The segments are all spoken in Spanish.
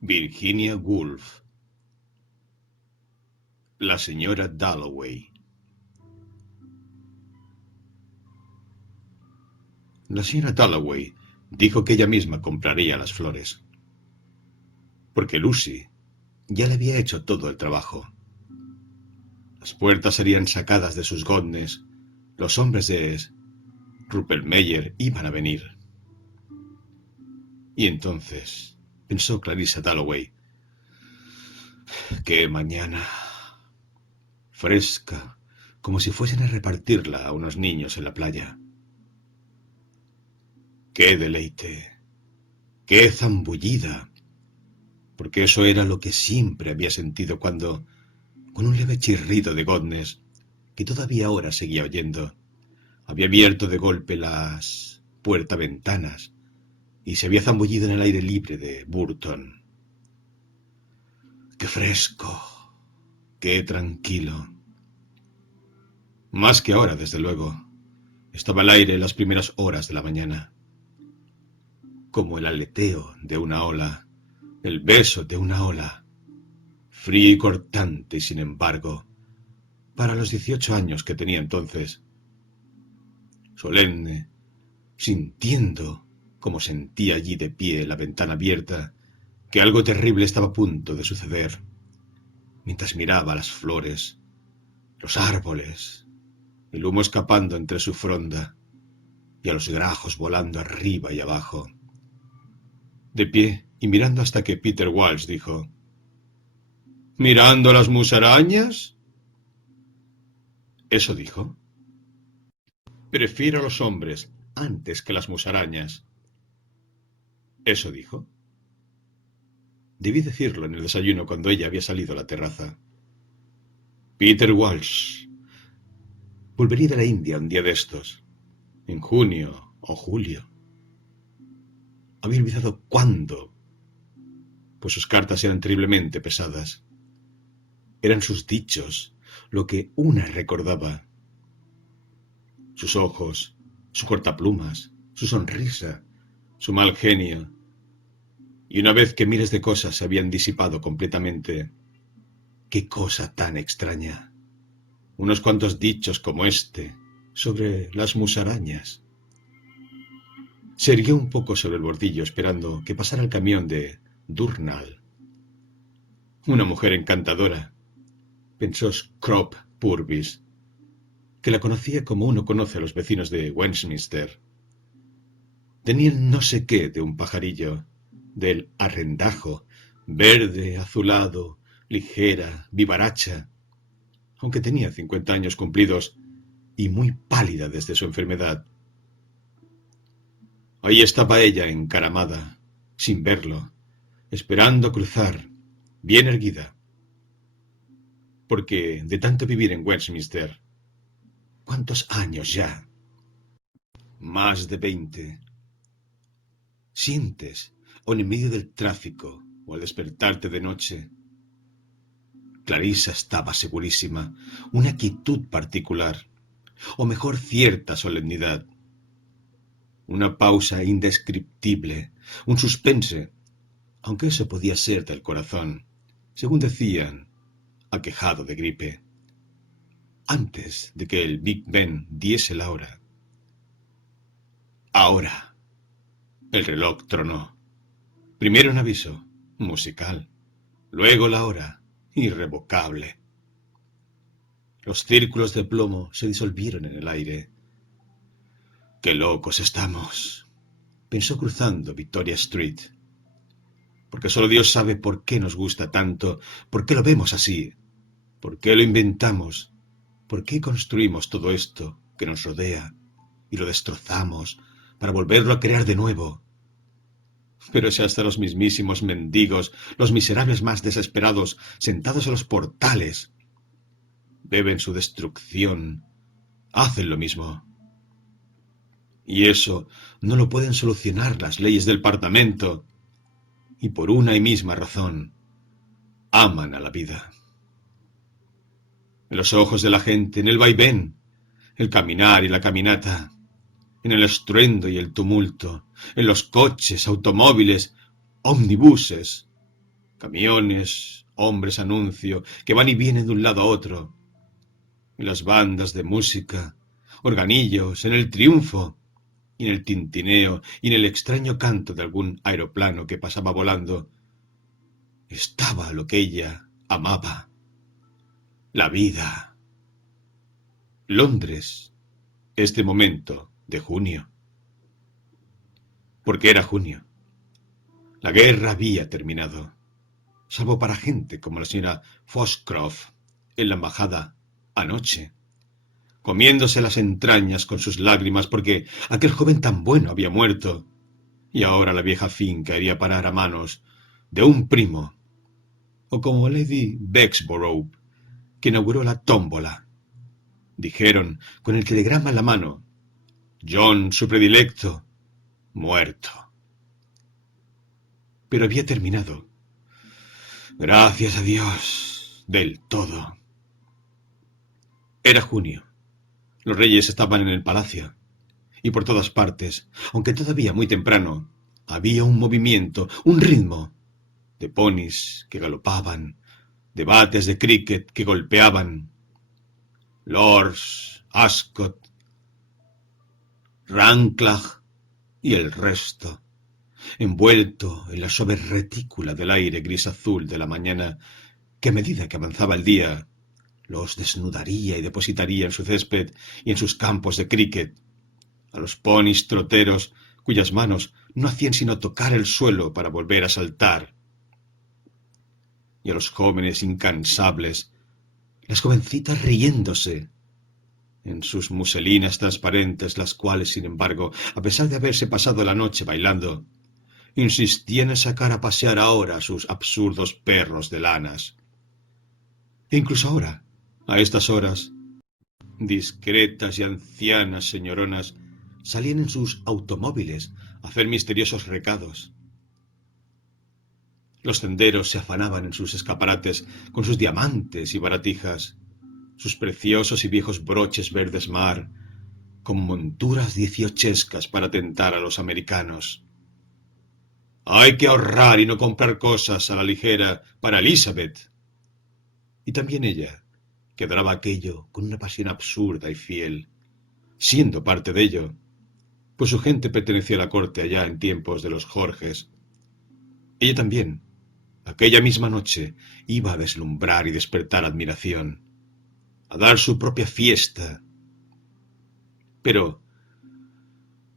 Virginia Woolf. La señora Dalloway. La señora Dalloway dijo que ella misma compraría las flores, porque Lucy ya le había hecho todo el trabajo. Las puertas serían sacadas de sus goznes, los hombres de Rupelmeyer iban a venir. Y entonces pensó Clarissa Dalloway, qué mañana, fresca, como si fuesen a repartirla a unos niños en la playa. ¡Qué deleite! ¡Qué zambullida! Porque eso era lo que siempre había sentido cuando, con un leve chirrido de goznes, que todavía ahora seguía oyendo, había abierto de golpe las puerta-ventanas y se había zambullido en el aire libre de Burton. ¡Qué fresco! ¡Qué tranquilo! Más que ahora, desde luego. Estaba al aire en las primeras horas de la mañana. Como el aleteo de una ola, el beso de una ola, frío y cortante, y sin embargo, para los 18 años que tenía entonces, solemne, sintiendo, como sentía allí de pie la ventana abierta, que algo terrible estaba a punto de suceder, mientras miraba las flores, los árboles, el humo escapando entre su fronda, y a los grajos volando arriba y abajo. De pie y mirando hasta que Peter Walsh dijo: ¿Mirando a las musarañas? ¿Eso dijo? Prefiero a los hombres antes que las musarañas. ¿Eso dijo? Debí decirlo en el desayuno cuando ella había salido a la terraza. Peter Walsh volvería de la India un día de estos, en junio o julio. Había olvidado cuándo, pues sus cartas eran terriblemente pesadas. Eran sus dichos lo que una recordaba. Sus ojos, su cortaplumas, su sonrisa, su mal genio. Y una vez que miles de cosas se habían disipado completamente, ¡qué cosa tan extraña! Unos cuantos dichos como este sobre las musarañas. Se irguió un poco sobre el bordillo esperando que pasara el camión de Durnall. Una mujer encantadora, pensó Scrop Purvis, que la conocía como uno conoce a los vecinos de Westminster. Tenía el no sé qué de un pajarillo, del arrendajo, verde, azulado, ligera, vivaracha, aunque tenía 50 años cumplidos y muy pálida desde su enfermedad. Ahí estaba ella encaramada, sin verlo, esperando cruzar, bien erguida, porque de tanto vivir en Westminster, ¿cuántos años ya? Más de 20. Sientes, o en medio del tráfico, o al despertarte de noche. Clarissa estaba segurísima, una quietud particular, o mejor cierta solemnidad. Una pausa indescriptible, un suspense, aunque eso podía ser del corazón, según decían, aquejado de gripe, antes de que el Big Ben diese la hora. Ahora. El reloj tronó. Primero un aviso, musical, luego la hora, irrevocable. Los círculos de plomo se disolvieron en el aire. ¡Qué locos estamos!, pensó cruzando Victoria Street. Porque solo Dios sabe por qué nos gusta tanto, por qué lo vemos así, por qué lo inventamos, por qué construimos todo esto que nos rodea y lo destrozamos para volverlo a crear de nuevo. Pero si hasta los mismísimos mendigos, los miserables más desesperados, sentados en los portales, beben su destrucción, hacen lo mismo. Y eso no lo pueden solucionar las leyes del Parlamento, y por una y misma razón, aman a la vida. En los ojos de la gente, en el vaivén, el caminar y la caminata, en el estruendo y el tumulto, en los coches, automóviles, ómnibuses, Camiones, hombres anuncio, que van y vienen de un lado a otro. Y las bandas de música, organillos, en el triunfo, y en el tintineo, y en el extraño canto de algún aeroplano que pasaba volando, estaba lo que ella amaba, la vida. Londres, este momento de junio. Porque era junio. La guerra había terminado, salvo para gente como la señora Foxcroft en la embajada anoche, comiéndose las entrañas con sus lágrimas porque aquel joven tan bueno había muerto, y ahora la vieja finca iría a parar a manos de un primo, o como Lady Bexborough, que inauguró la tómbola. Dijeron, con el telegrama en la mano: John, su predilecto, muerto. Pero había terminado. Gracias a Dios, del todo. Era junio. Los reyes estaban en el palacio. Y por todas partes, aunque todavía muy temprano, había un movimiento, un ritmo, de ponis que galopaban, de bates de cricket que golpeaban. Lords, Ascot, Ranclagh y el resto, envuelto en la suave retícula del aire gris azul de la mañana, que a medida que avanzaba el día los desnudaría y depositaría en su césped y en sus campos de cricket, a los ponis troteros cuyas manos no hacían sino tocar el suelo para volver a saltar, y a los jóvenes incansables, las jovencitas riéndose en sus muselinas transparentes, las cuales, sin embargo, a pesar de haberse pasado la noche bailando, insistían en sacar a pasear ahora a sus absurdos perros de lanas. E incluso ahora, a estas horas, discretas y ancianas señoronas salían en sus automóviles a hacer misteriosos recados. Los tenderos se afanaban en sus escaparates con sus diamantes y baratijas, sus preciosos y viejos broches verdes mar, con monturas dieciochescas para tentar a los americanos. Hay que ahorrar y no comprar cosas a la ligera para Elizabeth. Y también ella, que adoraba aquello con una pasión absurda y fiel, siendo parte de ello, pues su gente pertenecía a la corte allá en tiempos de los Jorges. Ella también, aquella misma noche, iba a deslumbrar y despertar admiración, a dar su propia fiesta. Pero,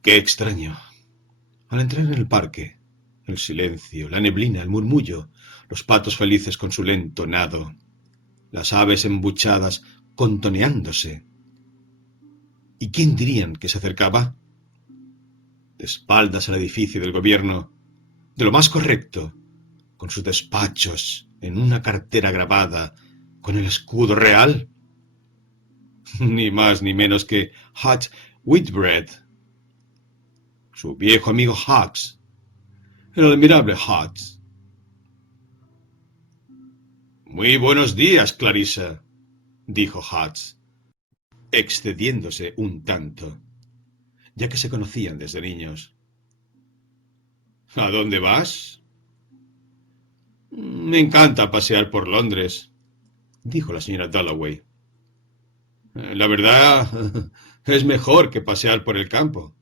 qué extraño, al entrar en el parque, el silencio, la neblina, el murmullo, los patos felices con su lento nado, las aves embuchadas contoneándose. ¿Y quién dirían que se acercaba? De espaldas al edificio del gobierno, de lo más correcto, con sus despachos en una cartera grabada con el escudo real. Ni más ni menos que Hutch Whitbread, su viejo amigo Hux, el admirable Hutch. Muy buenos días, Clarissa, dijo Hutch, excediéndose un tanto, ya que se conocían desde niños. ¿A dónde vas? Me encanta pasear por Londres, dijo la señora Dalloway. La verdad, es mejor que pasear por el campo.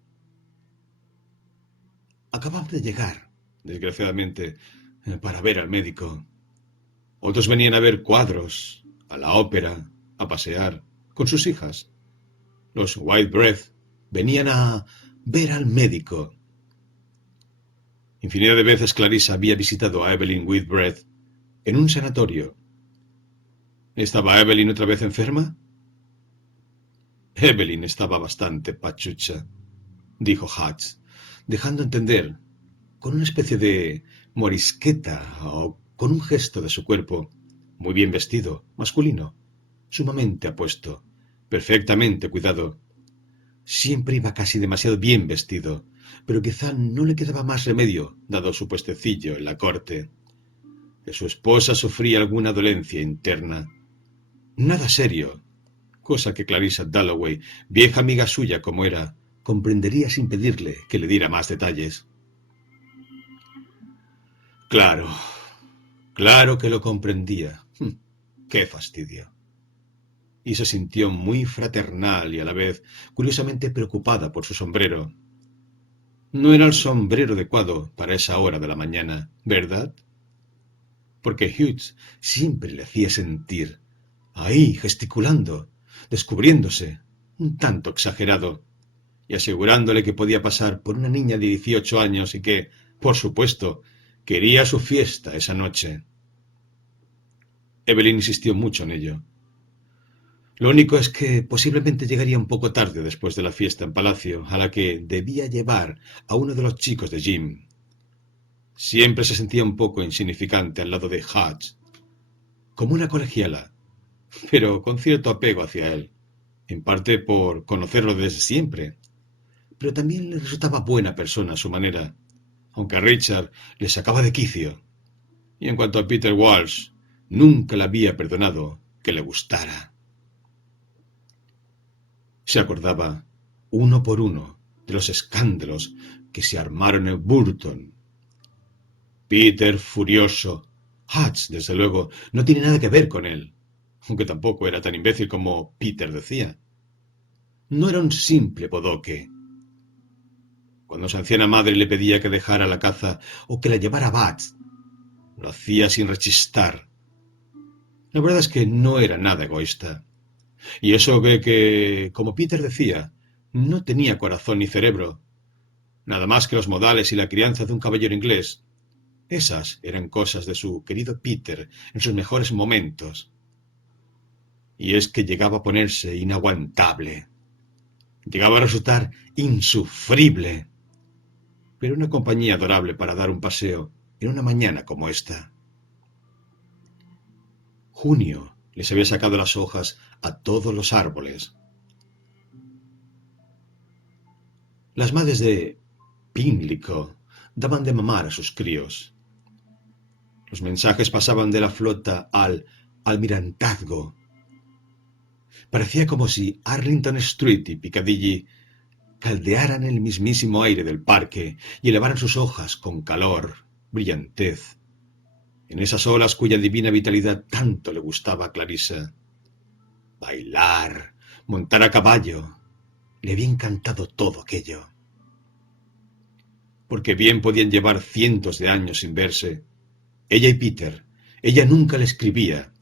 Acababa de llegar, desgraciadamente, para ver al médico. Otros venían a ver cuadros, a la ópera, a pasear, con sus hijas. Los Whitbread venían a ver al médico. Infinidad de veces Clarissa había visitado a Evelyn Whitbread en un sanatorio. ¿Estaba Evelyn otra vez enferma? Evelyn estaba bastante pachucha, dijo Hutch, dejando entender, con una especie de morisqueta o con un gesto de su cuerpo, muy bien vestido, masculino, sumamente apuesto, perfectamente cuidado. Siempre iba casi demasiado bien vestido, pero quizá no le quedaba más remedio, dado su puestecillo en la corte. Que su esposa sufría alguna dolencia interna. Nada serio, cosa que Clarissa Dalloway, vieja amiga suya como era, comprendería sin pedirle que le diera más detalles. Claro, Claro que lo comprendía. ¡Qué fastidio! Y se sintió muy fraternal y a la vez curiosamente preocupada por su sombrero. No era el sombrero adecuado para esa hora de la mañana, ¿verdad? Porque Hughes siempre le hacía sentir ahí, gesticulando, descubriéndose, un tanto exagerado, y asegurándole que podía pasar por una niña de 18 años y que, por supuesto, quería su fiesta esa noche. Evelyn insistió mucho en ello. Lo único es que posiblemente llegaría un poco tarde después de la fiesta en Palacio, a la que debía llevar a uno de los chicos de Jim. Siempre se sentía un poco insignificante al lado de Hutch, como una colegiala, pero con cierto apego hacia él, en parte por conocerlo desde siempre, pero también le resultaba buena persona a su manera, aunque a Richard le sacaba de quicio. Y en cuanto a Peter Walsh, nunca le había perdonado que le gustara. Se acordaba, uno por uno, de los escándalos que se armaron en Burton. Peter furioso. Hutch, desde luego, no tiene nada que ver con él, aunque tampoco era tan imbécil como Peter decía. No era un simple bodoque. Cuando su anciana madre le pedía que dejara la caza o que la llevara a Bath, lo hacía sin rechistar. La verdad es que no era nada egoísta. Y eso que, como Peter decía, no tenía corazón ni cerebro, nada más que los modales y la crianza de un caballero inglés. Esas eran cosas de su querido Peter en sus mejores momentos. Y es que llegaba a ponerse inaguantable. Llegaba a resultar insufrible. Pero una compañía adorable para dar un paseo en una mañana como esta. Junio les había sacado las hojas a todos los árboles. Las madres de Pimlico daban de mamar a sus críos. Los mensajes pasaban de la flota al almirantazgo. Parecía como si Arlington Street y Piccadilly caldearan el mismísimo aire del parque y elevaran sus hojas con calor, brillantez, en esas olas cuya divina vitalidad tanto le gustaba a Clarissa. Bailar, montar a caballo, le había encantado todo aquello. Porque bien podían llevar cientos de años sin verse. Ella y Peter, ella nunca le escribía,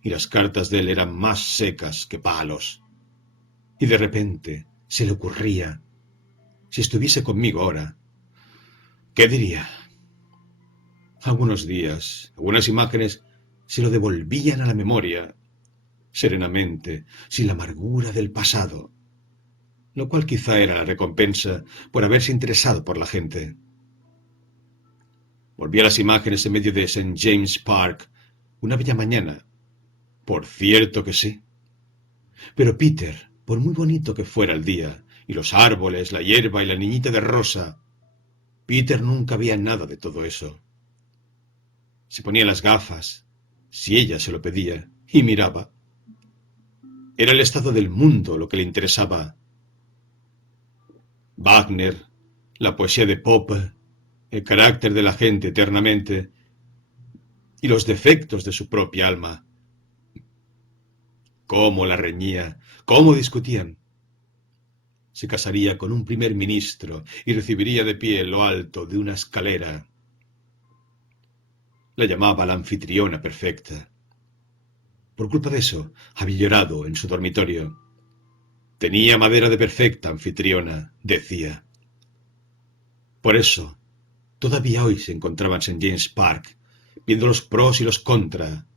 y las cartas de él eran más secas que palos. Y de repente se le ocurría, si estuviese conmigo ahora, ¿qué diría? Algunos días, algunas imágenes se lo devolvían a la memoria, serenamente, sin la amargura del pasado, lo cual quizá era la recompensa por haberse interesado por la gente. Volví a las imágenes en medio de St. James Park, una bella mañana. Por cierto que sí. Pero Peter, por muy bonito que fuera el día, y los árboles, la hierba y la niñita de rosa, Peter nunca veía nada de todo eso. Se ponía las gafas, si ella se lo pedía, y miraba. Era el estado del mundo lo que le interesaba. Wagner, la poesía de Pope, el carácter de la gente eternamente, y los defectos de su propia alma. Cómo la reñía, cómo discutían. Se casaría con un primer ministro y recibiría de pie en lo alto de una escalera. La llamaba la anfitriona perfecta. Por culpa de eso, había llorado en su dormitorio. Tenía madera de perfecta anfitriona, decía. Por eso, todavía hoy se encontraba en St. James Park, viendo los pros y los contra.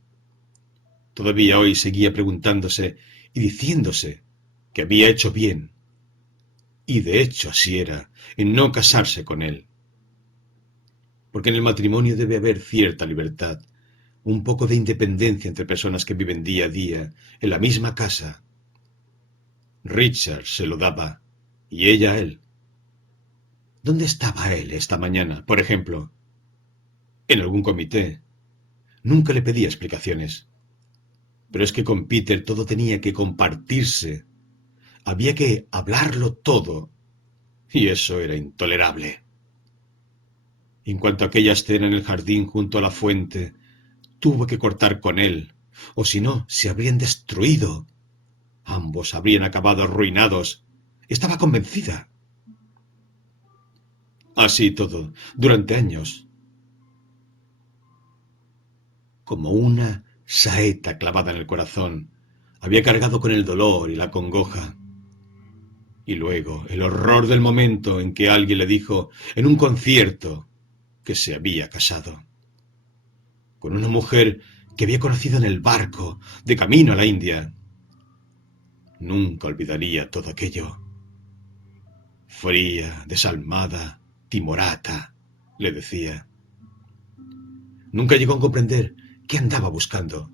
Todavía hoy seguía preguntándose y diciéndose que había hecho bien. Y de hecho así era, en no casarse con él. Porque en el matrimonio debe haber cierta libertad, un poco de independencia entre personas que viven día a día en la misma casa. Richard se lo daba, y ella a él. ¿Dónde estaba él esta mañana, por ejemplo? En algún comité. Nunca le pedía explicaciones. Pero es que con Peter todo tenía que compartirse. Había que hablarlo todo. Y eso era intolerable. En cuanto a aquella escena en el jardín junto a la fuente, tuvo que cortar con él, o si no, se habrían destruido. Ambos habrían acabado arruinados. Estaba convencida. Así todo, durante años, como una saeta clavada en el corazón, había cargado con el dolor y la congoja. Y luego el horror del momento en que alguien le dijo en un concierto que se había casado con una mujer que había conocido en el barco de camino a la India. Nunca olvidaría todo aquello. Fría, desalmada, timorata, le decía. Nunca llegó a comprender qué andaba buscando.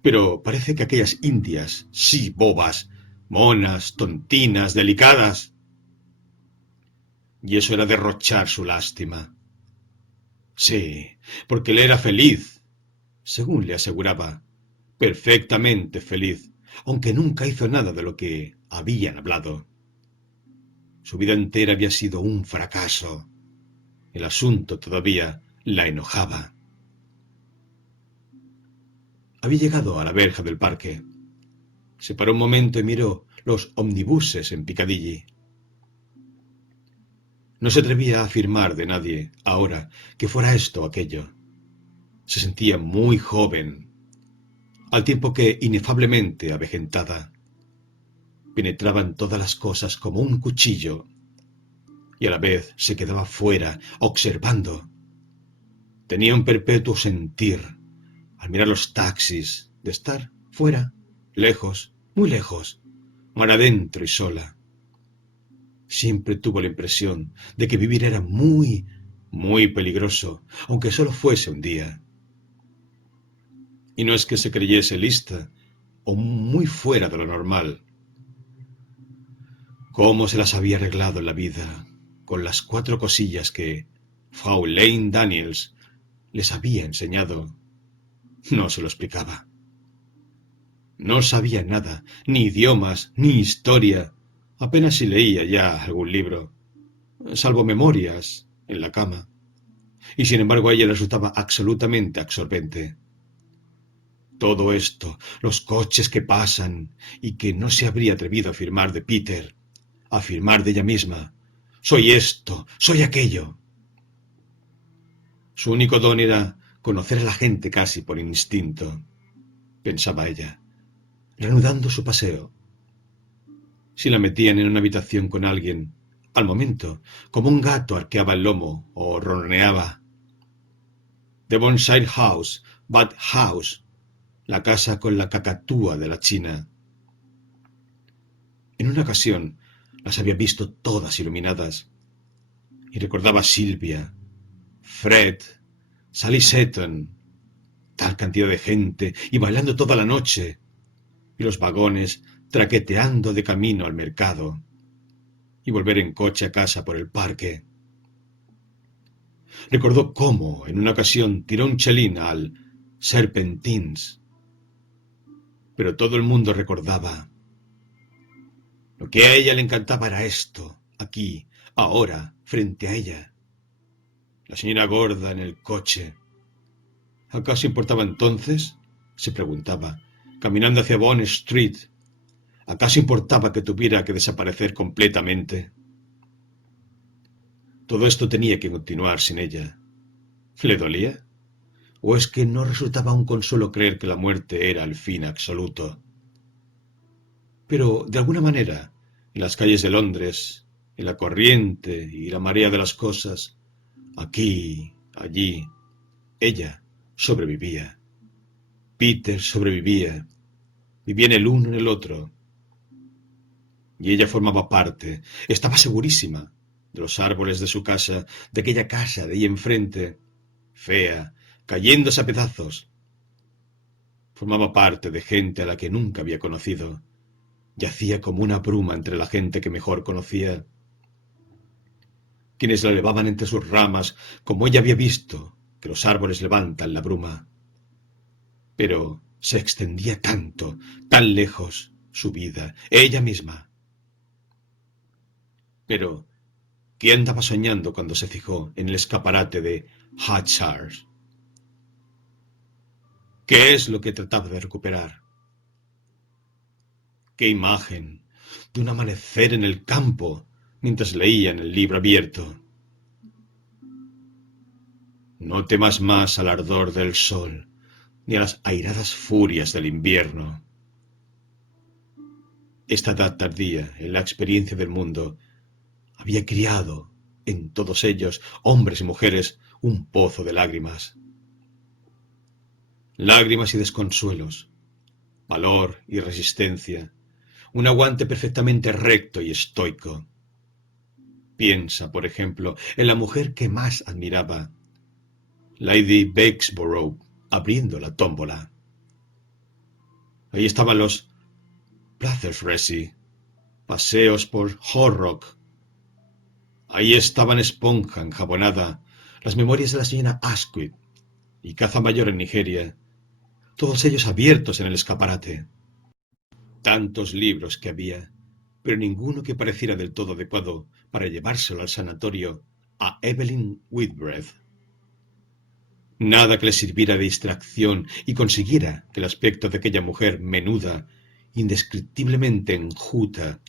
Pero parece que aquellas indias, sí bobas, monas, tontinas, delicadas. Y eso era derrochar su lástima. Sí, porque él era feliz, según le aseguraba, perfectamente feliz, aunque nunca hizo nada de lo que habían hablado. Su vida entera había sido un fracaso. El asunto todavía la enojaba. Había llegado a la verja del parque. Se paró un momento y miró los omnibuses en Piccadilly. No se atrevía a afirmar de nadie, ahora, que fuera esto o aquello. Se sentía muy joven, al tiempo que inefablemente avejentada. Penetraba en todas las cosas como un cuchillo, y a la vez se quedaba fuera, observando. Tenía un perpetuo sentir, al mirar los taxis, de estar fuera, lejos, muy lejos, mar adentro y sola. Siempre tuvo la impresión de que vivir era muy, muy peligroso, aunque solo fuese un día. Y no es que se creyese lista o muy fuera de lo normal. Cómo se las había arreglado en la vida, con las 4 cosillas que Frau Lane Daniels les había enseñado. No se lo explicaba. No sabía nada, ni idiomas, ni historia. Apenas si leía ya algún libro, salvo memorias en la cama. Y sin embargo a ella le resultaba absolutamente absorbente. Todo esto, los coches que pasan y que no se habría atrevido a afirmar de Peter, a afirmar de ella misma. Soy esto, soy aquello. Su único don era conocer a la gente casi por instinto, pensaba ella, reanudando su paseo. Si la metían en una habitación con alguien, al momento, como un gato arqueaba el lomo o ronroneaba. Devonshire House, Bad House, la casa con la cacatúa de la China. En una ocasión las había visto todas iluminadas y recordaba a Silvia, Fred, Sally Seton, tal cantidad de gente y bailando toda la noche, y los vagones traqueteando de camino al mercado, y volver en coche a casa por el parque. Recordó cómo, en una ocasión, tiró un chelín al Serpentines, pero todo el mundo recordaba. Lo que a ella le encantaba era esto, aquí, ahora, frente a ella. La señora gorda en el coche. ¿Acaso importaba entonces? Se preguntaba, caminando hacia Bond Street. ¿Acaso importaba que tuviera que desaparecer completamente? Todo esto tenía que continuar sin ella. ¿Le dolía? ¿O es que no resultaba un consuelo creer que la muerte era el fin absoluto? Pero, de alguna manera, en las calles de Londres, en la corriente y la marea de las cosas, aquí, allí, ella sobrevivía. Peter sobrevivía. Vivían el uno en el otro. Y ella formaba parte, estaba segurísima, de los árboles de su casa, de aquella casa de ahí enfrente, fea, cayéndose a pedazos. Formaba parte de gente a la que nunca había conocido. Yacía como una bruma entre la gente que mejor conocía. Quienes la elevaban entre sus ramas, como ella había visto que los árboles levantan la bruma. Pero se extendía tanto, tan lejos, su vida, ella misma. Pero, ¿qué andaba soñando cuando se fijó en el escaparate de Hatchard's? ¿Qué es lo que trataba de recuperar? ¡Qué imagen de un amanecer en el campo mientras leía en el libro abierto! No temas más al ardor del sol, ni a las airadas furias del invierno. Esta edad tardía en la experiencia del mundo había criado en todos ellos, hombres y mujeres, un pozo de lágrimas. Lágrimas y desconsuelos, valor y resistencia, un aguante perfectamente recto y estoico. Piensa, por ejemplo, en la mujer que más admiraba, Lady Bexborough, abriendo la tómbola. Ahí estaban los Plathersresi, paseos por Horrock. Ahí estaban esponja enjabonada, las memorias de la señora Asquith y caza mayor en Nigeria, todos ellos abiertos en el escaparate. Tantos libros que había, pero ninguno que pareciera del todo adecuado para llevárselo al sanatorio a Evelyn Whitbread. Nada que le sirviera de distracción y consiguiera que el aspecto de aquella mujer menuda, indescriptiblemente enjuta,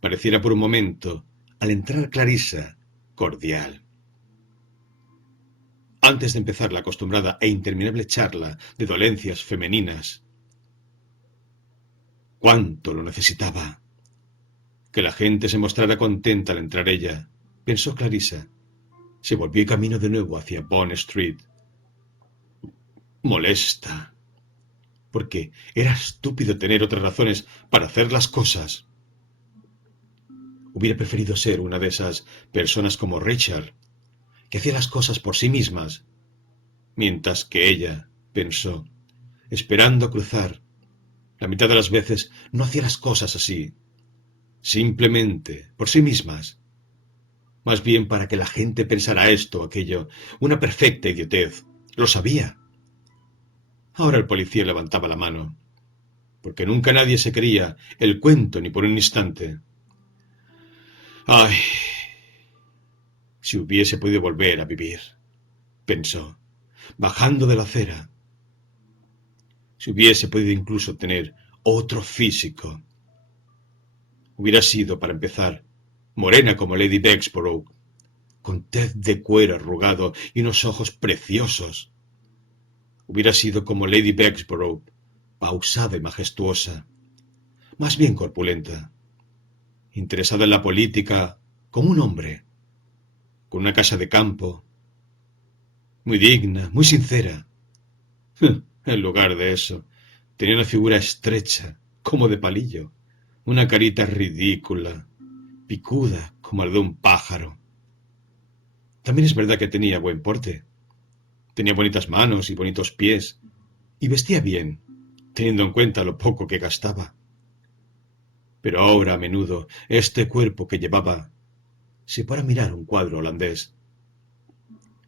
pareciera por un momento, al entrar Clarissa, cordial. Antes de empezar la acostumbrada e interminable charla de dolencias femeninas, cuánto lo necesitaba. Que la gente se mostrara contenta al entrar ella, pensó Clarissa. Se volvió camino de nuevo hacia Bond Street. Molesta, porque era estúpido tener otras razones para hacer las cosas. Hubiera preferido ser una de esas personas como Rachel, que hacía las cosas por sí mismas, mientras que ella, pensó, esperando a cruzar, la mitad de las veces no hacía las cosas así, simplemente por sí mismas, más bien para que la gente pensara esto o aquello, una perfecta idiotez, lo sabía. Ahora el policía levantaba la mano, porque nunca nadie se creía el cuento ni por un instante. Ay, si hubiese podido volver a vivir, pensó, bajando de la acera. Si hubiese podido incluso tener otro físico. Hubiera sido, para empezar, morena como Lady Bexborough, con tez de cuero arrugado y unos ojos preciosos. Hubiera sido como Lady Bexborough, pausada y majestuosa, más bien corpulenta, interesada en la política como un hombre, con una casa de campo, muy digna, muy sincera. En lugar de eso, tenía una figura estrecha, como de palillo, una carita ridícula, picuda como la de un pájaro. También es verdad que tenía buen porte. Tenía bonitas manos y bonitos pies, y vestía bien, teniendo en cuenta lo poco que gastaba. Pero ahora, a menudo, este cuerpo que llevaba se para mirar un cuadro holandés.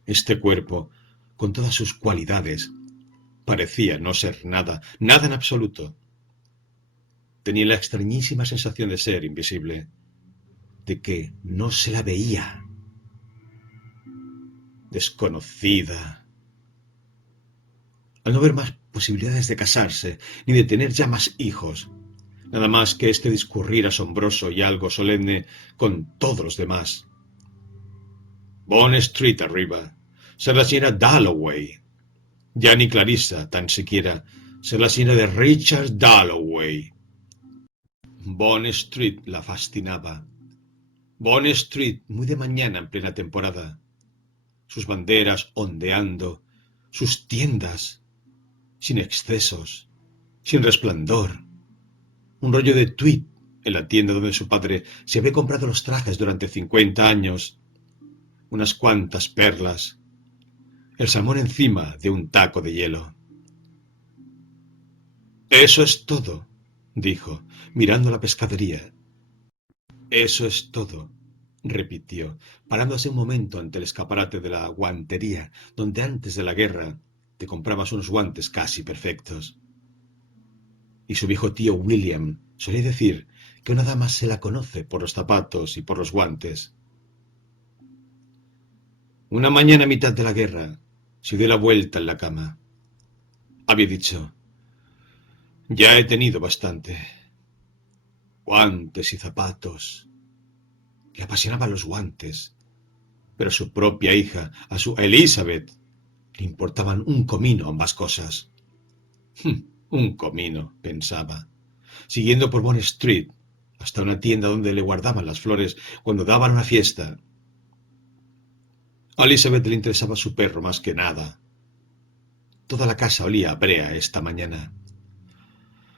Este cuerpo, con todas sus cualidades, parecía no ser nada, nada en absoluto. Tenía la extrañísima sensación de ser invisible, de que no se la veía. Desconocida. Al no ver más posibilidades de casarse, ni de tener ya más hijos, nada más que este discurrir asombroso y algo solemne con todos los demás. Bond Street arriba, ser la señora Dalloway. Ya ni Clarissa, tan siquiera, ser la señora de Richard Dalloway. Bond Street la fascinaba. Bond Street muy de mañana en plena temporada. Sus banderas ondeando, sus tiendas, sin excesos, sin resplandor. Un rollo de tweed en la tienda donde su padre se había comprado los trajes durante 50 años. Unas cuantas perlas. El salmón encima de un taco de hielo. Eso es todo, dijo, mirando la pescadería. Eso es todo, repitió, parándose un momento ante el escaparate de la guantería, donde antes de la guerra te comprabas unos guantes casi perfectos. Y su viejo tío William solía decir que una dama se la conoce por los zapatos y por los guantes. Una mañana a mitad de la guerra se dio la vuelta en la cama. Había dicho: ya he tenido bastante. Guantes y zapatos. Le apasionaban los guantes, pero a su propia hija, a su Elizabeth, le importaban un comino ambas cosas. Un comino, pensaba, siguiendo por Bond Street hasta una tienda donde le guardaban las flores cuando daban una fiesta. A Elizabeth le interesaba su perro más que nada. Toda la casa olía a brea esta mañana.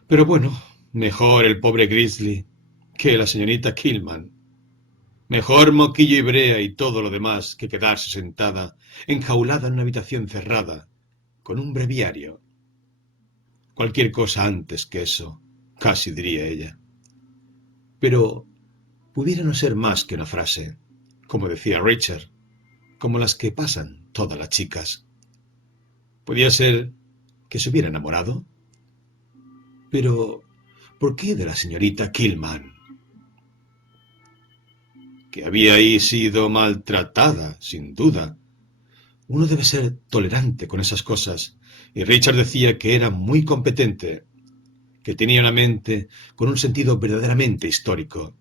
Pero bueno, mejor el pobre Grizzly que la señorita Killman. Mejor moquillo y brea y todo lo demás que quedarse sentada, enjaulada en una habitación cerrada, con un breviario. Cualquier cosa antes que eso, casi diría ella. Pero pudiera no ser más que una frase, como decía Richard, como las que pasan todas las chicas. Podía ser que se hubiera enamorado. Pero, ¿por qué de la señorita Killman? Que había ahí sido maltratada, sin duda. Uno debe ser tolerante con esas cosas, y Richard decía que era muy competente, que tenía una mente con un sentido verdaderamente histórico.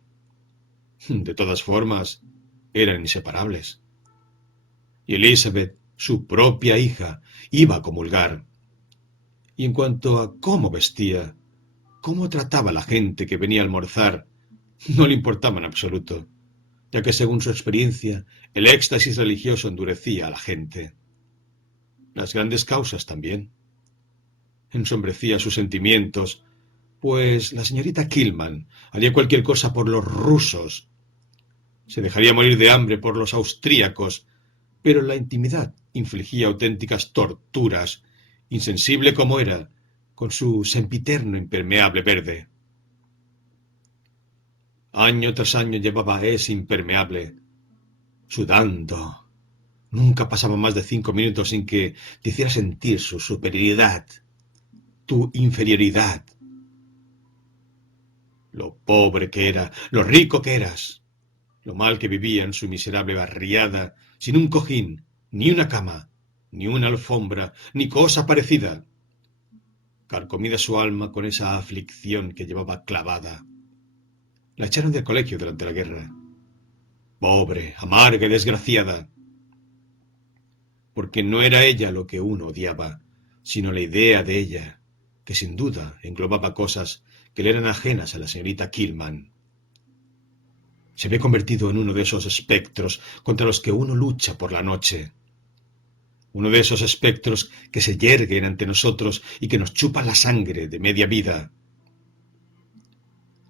De todas formas, eran inseparables. Y Elizabeth, su propia hija, iba a comulgar. Y en cuanto a cómo vestía, cómo trataba a la gente que venía a almorzar, no le importaba en absoluto, ya que según su experiencia, el éxtasis religioso endurecía a la gente. Las grandes causas también. Ensombrecía sus sentimientos, pues la señorita Killman haría cualquier cosa por los rusos. Se dejaría morir de hambre por los austríacos, pero en la intimidad infligía auténticas torturas, insensible como era, con su sempiterno impermeable verde. Año tras año llevaba ese impermeable, sudando. Nunca pasaba más de 5 minutos sin que te hiciera sentir su superioridad, tu inferioridad. Lo pobre que era, lo rico que eras, lo mal que vivía en su miserable barriada, sin un cojín, ni una cama, ni una alfombra, ni cosa parecida. Carcomida su alma con esa aflicción que llevaba clavada. La echaron del colegio durante la guerra. Pobre, amarga y desgraciada. Porque no era ella lo que uno odiaba, sino la idea de ella, que sin duda englobaba cosas que le eran ajenas a la señorita Killman. Se había convertido en uno de esos espectros contra los que uno lucha por la noche. Uno de esos espectros que se yerguen ante nosotros y que nos chupan la sangre de media vida.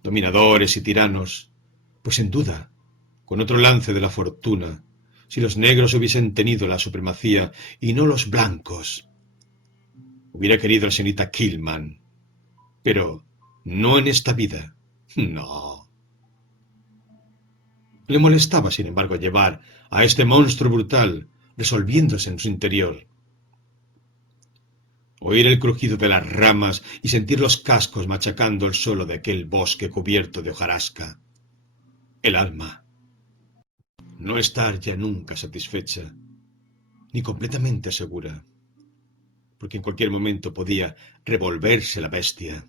Dominadores y tiranos, pues sin duda, con otro lance de la fortuna, si los negros hubiesen tenido la supremacía y no los blancos. Hubiera querido a la señorita Killman, pero no en esta vida. No. Le molestaba, sin embargo, llevar a este monstruo brutal resolviéndose en su interior. Oír el crujido de las ramas y sentir los cascos machacando el suelo de aquel bosque cubierto de hojarasca. El alma. No estar ya nunca satisfecha, ni completamente segura, porque en cualquier momento podía revolverse la bestia.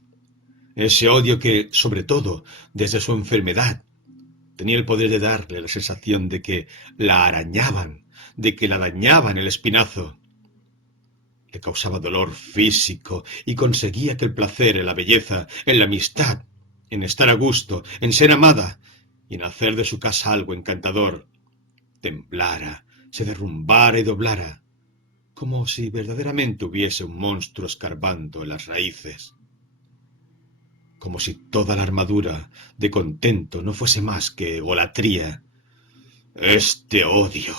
Ese odio que, sobre todo, desde su enfermedad, tenía el poder de darle la sensación de que la arañaban, de que la dañaban el espinazo. Le causaba dolor físico y conseguía que el placer en la belleza, en la amistad, en estar a gusto, en ser amada y en hacer de su casa algo encantador, temblara, se derrumbara y doblara, como si verdaderamente hubiese un monstruo escarbando en las raíces. Como si toda la armadura de contento no fuese más que golatría. Este odio.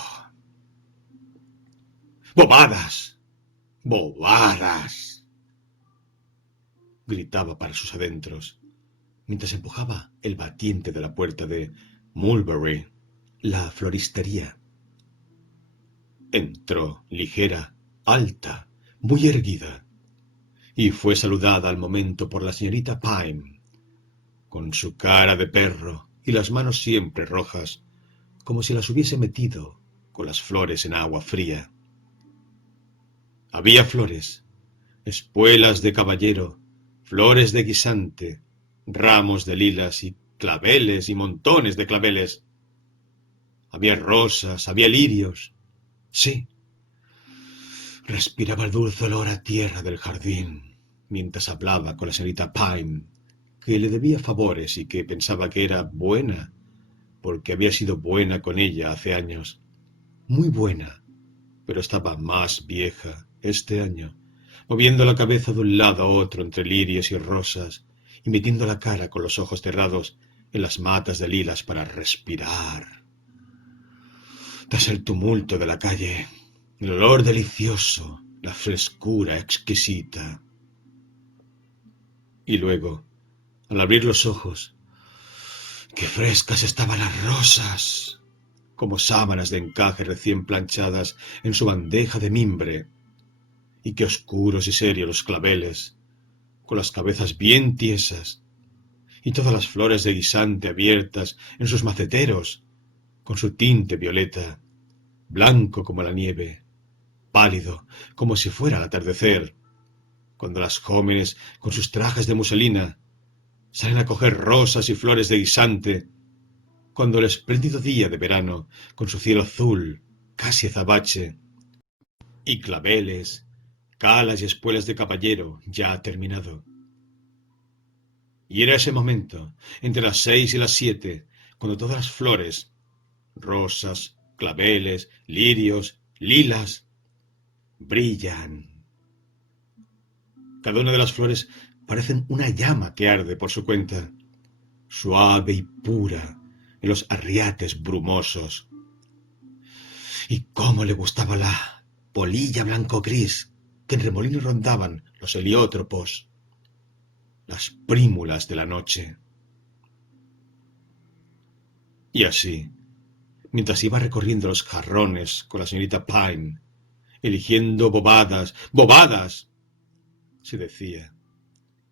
¡Bobadas! ¡Bobadas! Gritaba para sus adentros, mientras empujaba el batiente de la puerta de Mulberry, la floristería. Entró, ligera, alta, muy erguida, y fue saludada al momento por la señorita Pyme, con su cara de perro y las manos siempre rojas, como si las hubiese metido con las flores en agua fría. Había flores, espuelas de caballero, flores de guisante, ramos de lilas y claveles y montones de claveles. Había rosas, había lirios. Sí, respiraba el dulce olor a tierra del jardín, mientras hablaba con la señorita Pine, que le debía favores y que pensaba que era buena, porque había sido buena con ella hace años. Muy buena, pero estaba más vieja este año, moviendo la cabeza de un lado a otro entre lirios y rosas, y metiendo la cara con los ojos cerrados en las matas de lilas para respirar. Tras el tumulto de la calle, el olor delicioso, la frescura exquisita. Y luego, al abrir los ojos, qué frescas estaban las rosas, como sábanas de encaje recién planchadas en su bandeja de mimbre, y qué oscuros y serios los claveles, con las cabezas bien tiesas, y todas las flores de guisante abiertas en sus maceteros, con su tinte violeta, blanco como la nieve, pálido como si fuera al atardecer, cuando las jóvenes con sus trajes de muselina salen a coger rosas y flores de guisante, cuando el espléndido día de verano, con su cielo azul, casi azabache, y claveles, calas y espuelas de caballero ya ha terminado. Y era ese momento, entre las 6 y las 7, cuando todas las flores, rosas, claveles, lirios, lilas, brillan. Cada una de las flores parecen una llama que arde por su cuenta, suave y pura, en los arriates brumosos. Y cómo le gustaba la polilla blanco-gris que en remolinos rondaban los heliótropos, las prímulas de la noche. Y así, mientras iba recorriendo los jarrones con la señorita Pine, eligiendo bobadas, ¡bobadas!, se decía,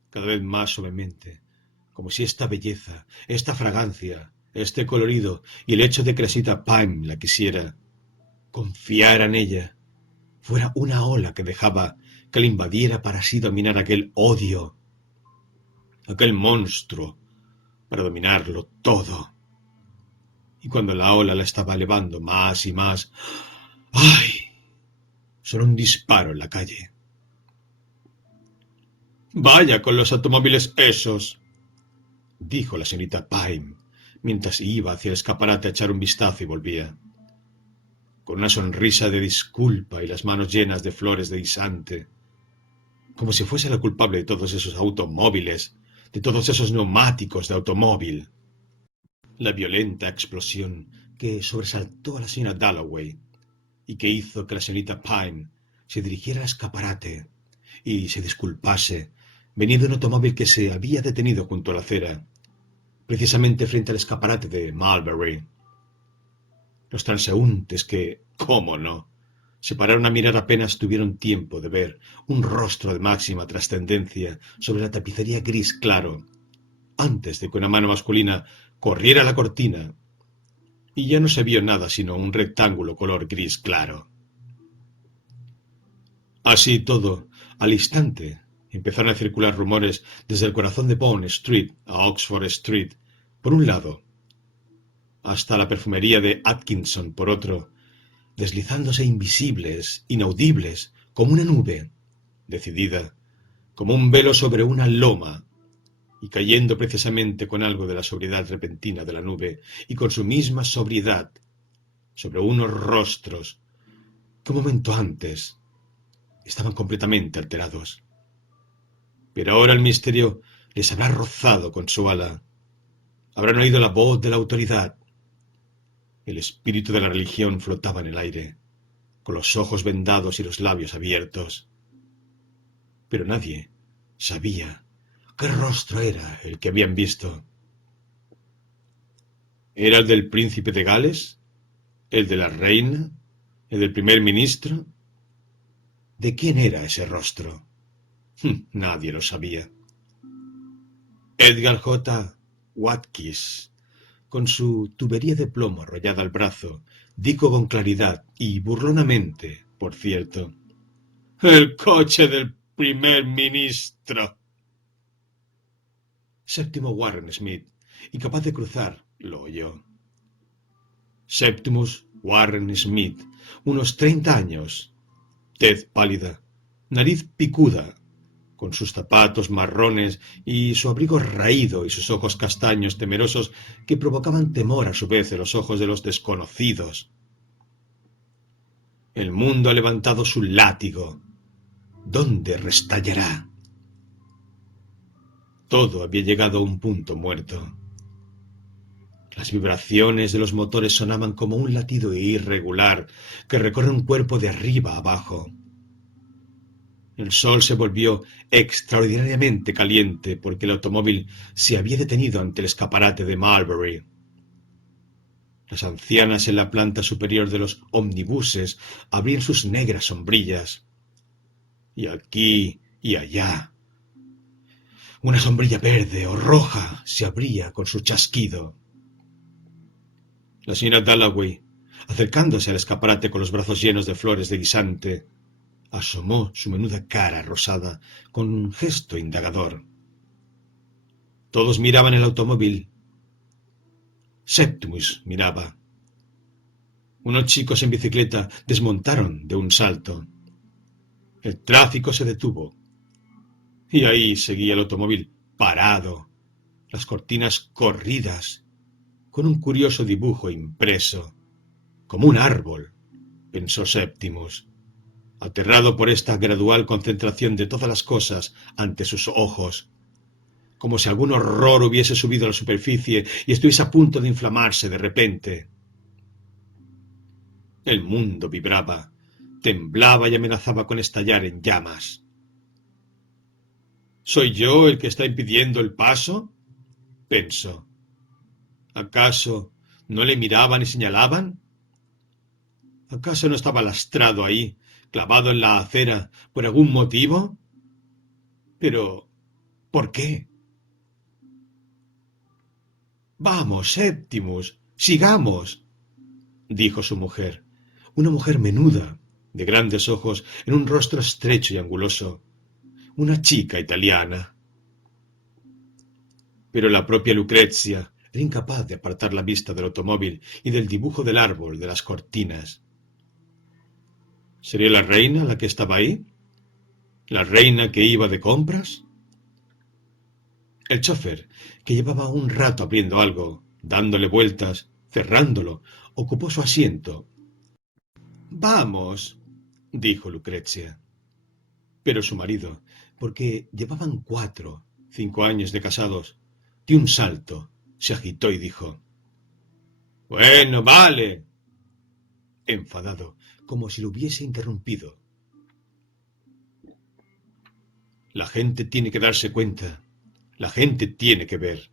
cada vez más suavemente, como si esta belleza, esta fragancia, este colorido y el hecho de que la señorita Pine la quisiera, confiara en ella, fuera una ola que dejaba que le invadiera para así dominar aquel odio, aquel monstruo, para dominarlo todo. Y cuando la ola la estaba elevando más y más, ¡ay! Sonó un disparo en la calle. Vaya con los automóviles esos, dijo la señorita Pine, mientras iba hacia el escaparate a echar un vistazo y volvía, con una sonrisa de disculpa y las manos llenas de flores de guisante, como si fuese la culpable de todos esos automóviles, de todos esos neumáticos de automóvil. La violenta explosión que sobresaltó a la señora Dalloway y que hizo que la señorita Pine se dirigiera al escaparate y se disculpase, venía de un automóvil que se había detenido junto a la acera, precisamente frente al escaparate de Mulberry. Los transeúntes que, cómo no, se pararon a mirar apenas tuvieron tiempo de ver un rostro de máxima trascendencia sobre la tapicería gris claro, antes de que una mano masculina corriera a la cortina, y ya no se vio nada sino un rectángulo color gris claro. Así todo, al instante, empezaron a circular rumores desde el corazón de Bond Street a Oxford Street, por un lado, hasta la perfumería de Atkinson, por otro, deslizándose invisibles, inaudibles, como una nube, decidida, como un velo sobre una loma, y cayendo precisamente con algo de la sobriedad repentina de la nube, y con su misma sobriedad, sobre unos rostros que un momento antes estaban completamente alterados. Pero ahora el misterio les habrá rozado con su ala, habrán oído la voz de la autoridad. El espíritu de la religión flotaba en el aire, con los ojos vendados y los labios abiertos. Pero nadie sabía qué rostro era el que habían visto. ¿Era el del príncipe de Gales? ¿El de la reina? ¿El del primer ministro? ¿De quién era ese rostro? Nadie lo sabía. Edgar J. Watkins, con su tubería de plomo arrollada al brazo, dijo con claridad y burlonamente, por cierto: «El coche del primer ministro. Séptimo Warren Smith, incapaz de cruzar, lo oyó. Septimus Warren Smith, unos 30 años, tez pálida, nariz picuda, con sus zapatos marrones y su abrigo raído y sus ojos castaños temerosos que provocaban temor a su vez en los ojos de los desconocidos. El mundo ha levantado su látigo. ¿Dónde restallará? Todo había llegado a un punto muerto. Las vibraciones de los motores sonaban como un latido irregular que recorre un cuerpo de arriba a abajo. El sol se volvió extraordinariamente caliente porque el automóvil se había detenido ante el escaparate de Marlbury. Las ancianas en la planta superior de los omnibuses abrían sus negras sombrillas. Y aquí y allá, una sombrilla verde o roja se abría con su chasquido. La señora Dalloway, acercándose al escaparate con los brazos llenos de flores de guisante, asomó su menuda cara rosada con un gesto indagador. Todos miraban el automóvil. Septimus miraba. Unos chicos en bicicleta desmontaron de un salto. El tráfico se detuvo. Y ahí seguía el automóvil parado, las cortinas corridas, con un curioso dibujo impreso, como un árbol, pensó Septimus, aterrado por esta gradual concentración de todas las cosas ante sus ojos, como si algún horror hubiese subido a la superficie y estuviese a punto de inflamarse de repente. El mundo vibraba, temblaba y amenazaba con estallar en llamas. ¿Soy yo el que está impidiendo el paso?, pensó. ¿Acaso no le miraban y señalaban? ¿Acaso no estaba lastrado ahí, clavado en la acera, por algún motivo? Pero, ¿por qué? Vamos, Septimus, sigamos, dijo su mujer, una mujer menuda, de grandes ojos, en un rostro estrecho y anguloso, una chica italiana. Pero la propia Lucrezia era incapaz de apartar la vista del automóvil y del dibujo del árbol de las cortinas. ¿Sería la reina la que estaba ahí? ¿La reina que iba de compras? El chófer, que llevaba un rato abriendo algo, dándole vueltas, cerrándolo, ocupó su asiento. Vamos, dijo Lucrezia. Pero su marido, porque llevaban 5 años de casados, dio un salto, se agitó y dijo: Bueno, vale. Enfadado, como si lo hubiese interrumpido. La gente tiene que darse cuenta. La gente tiene que ver.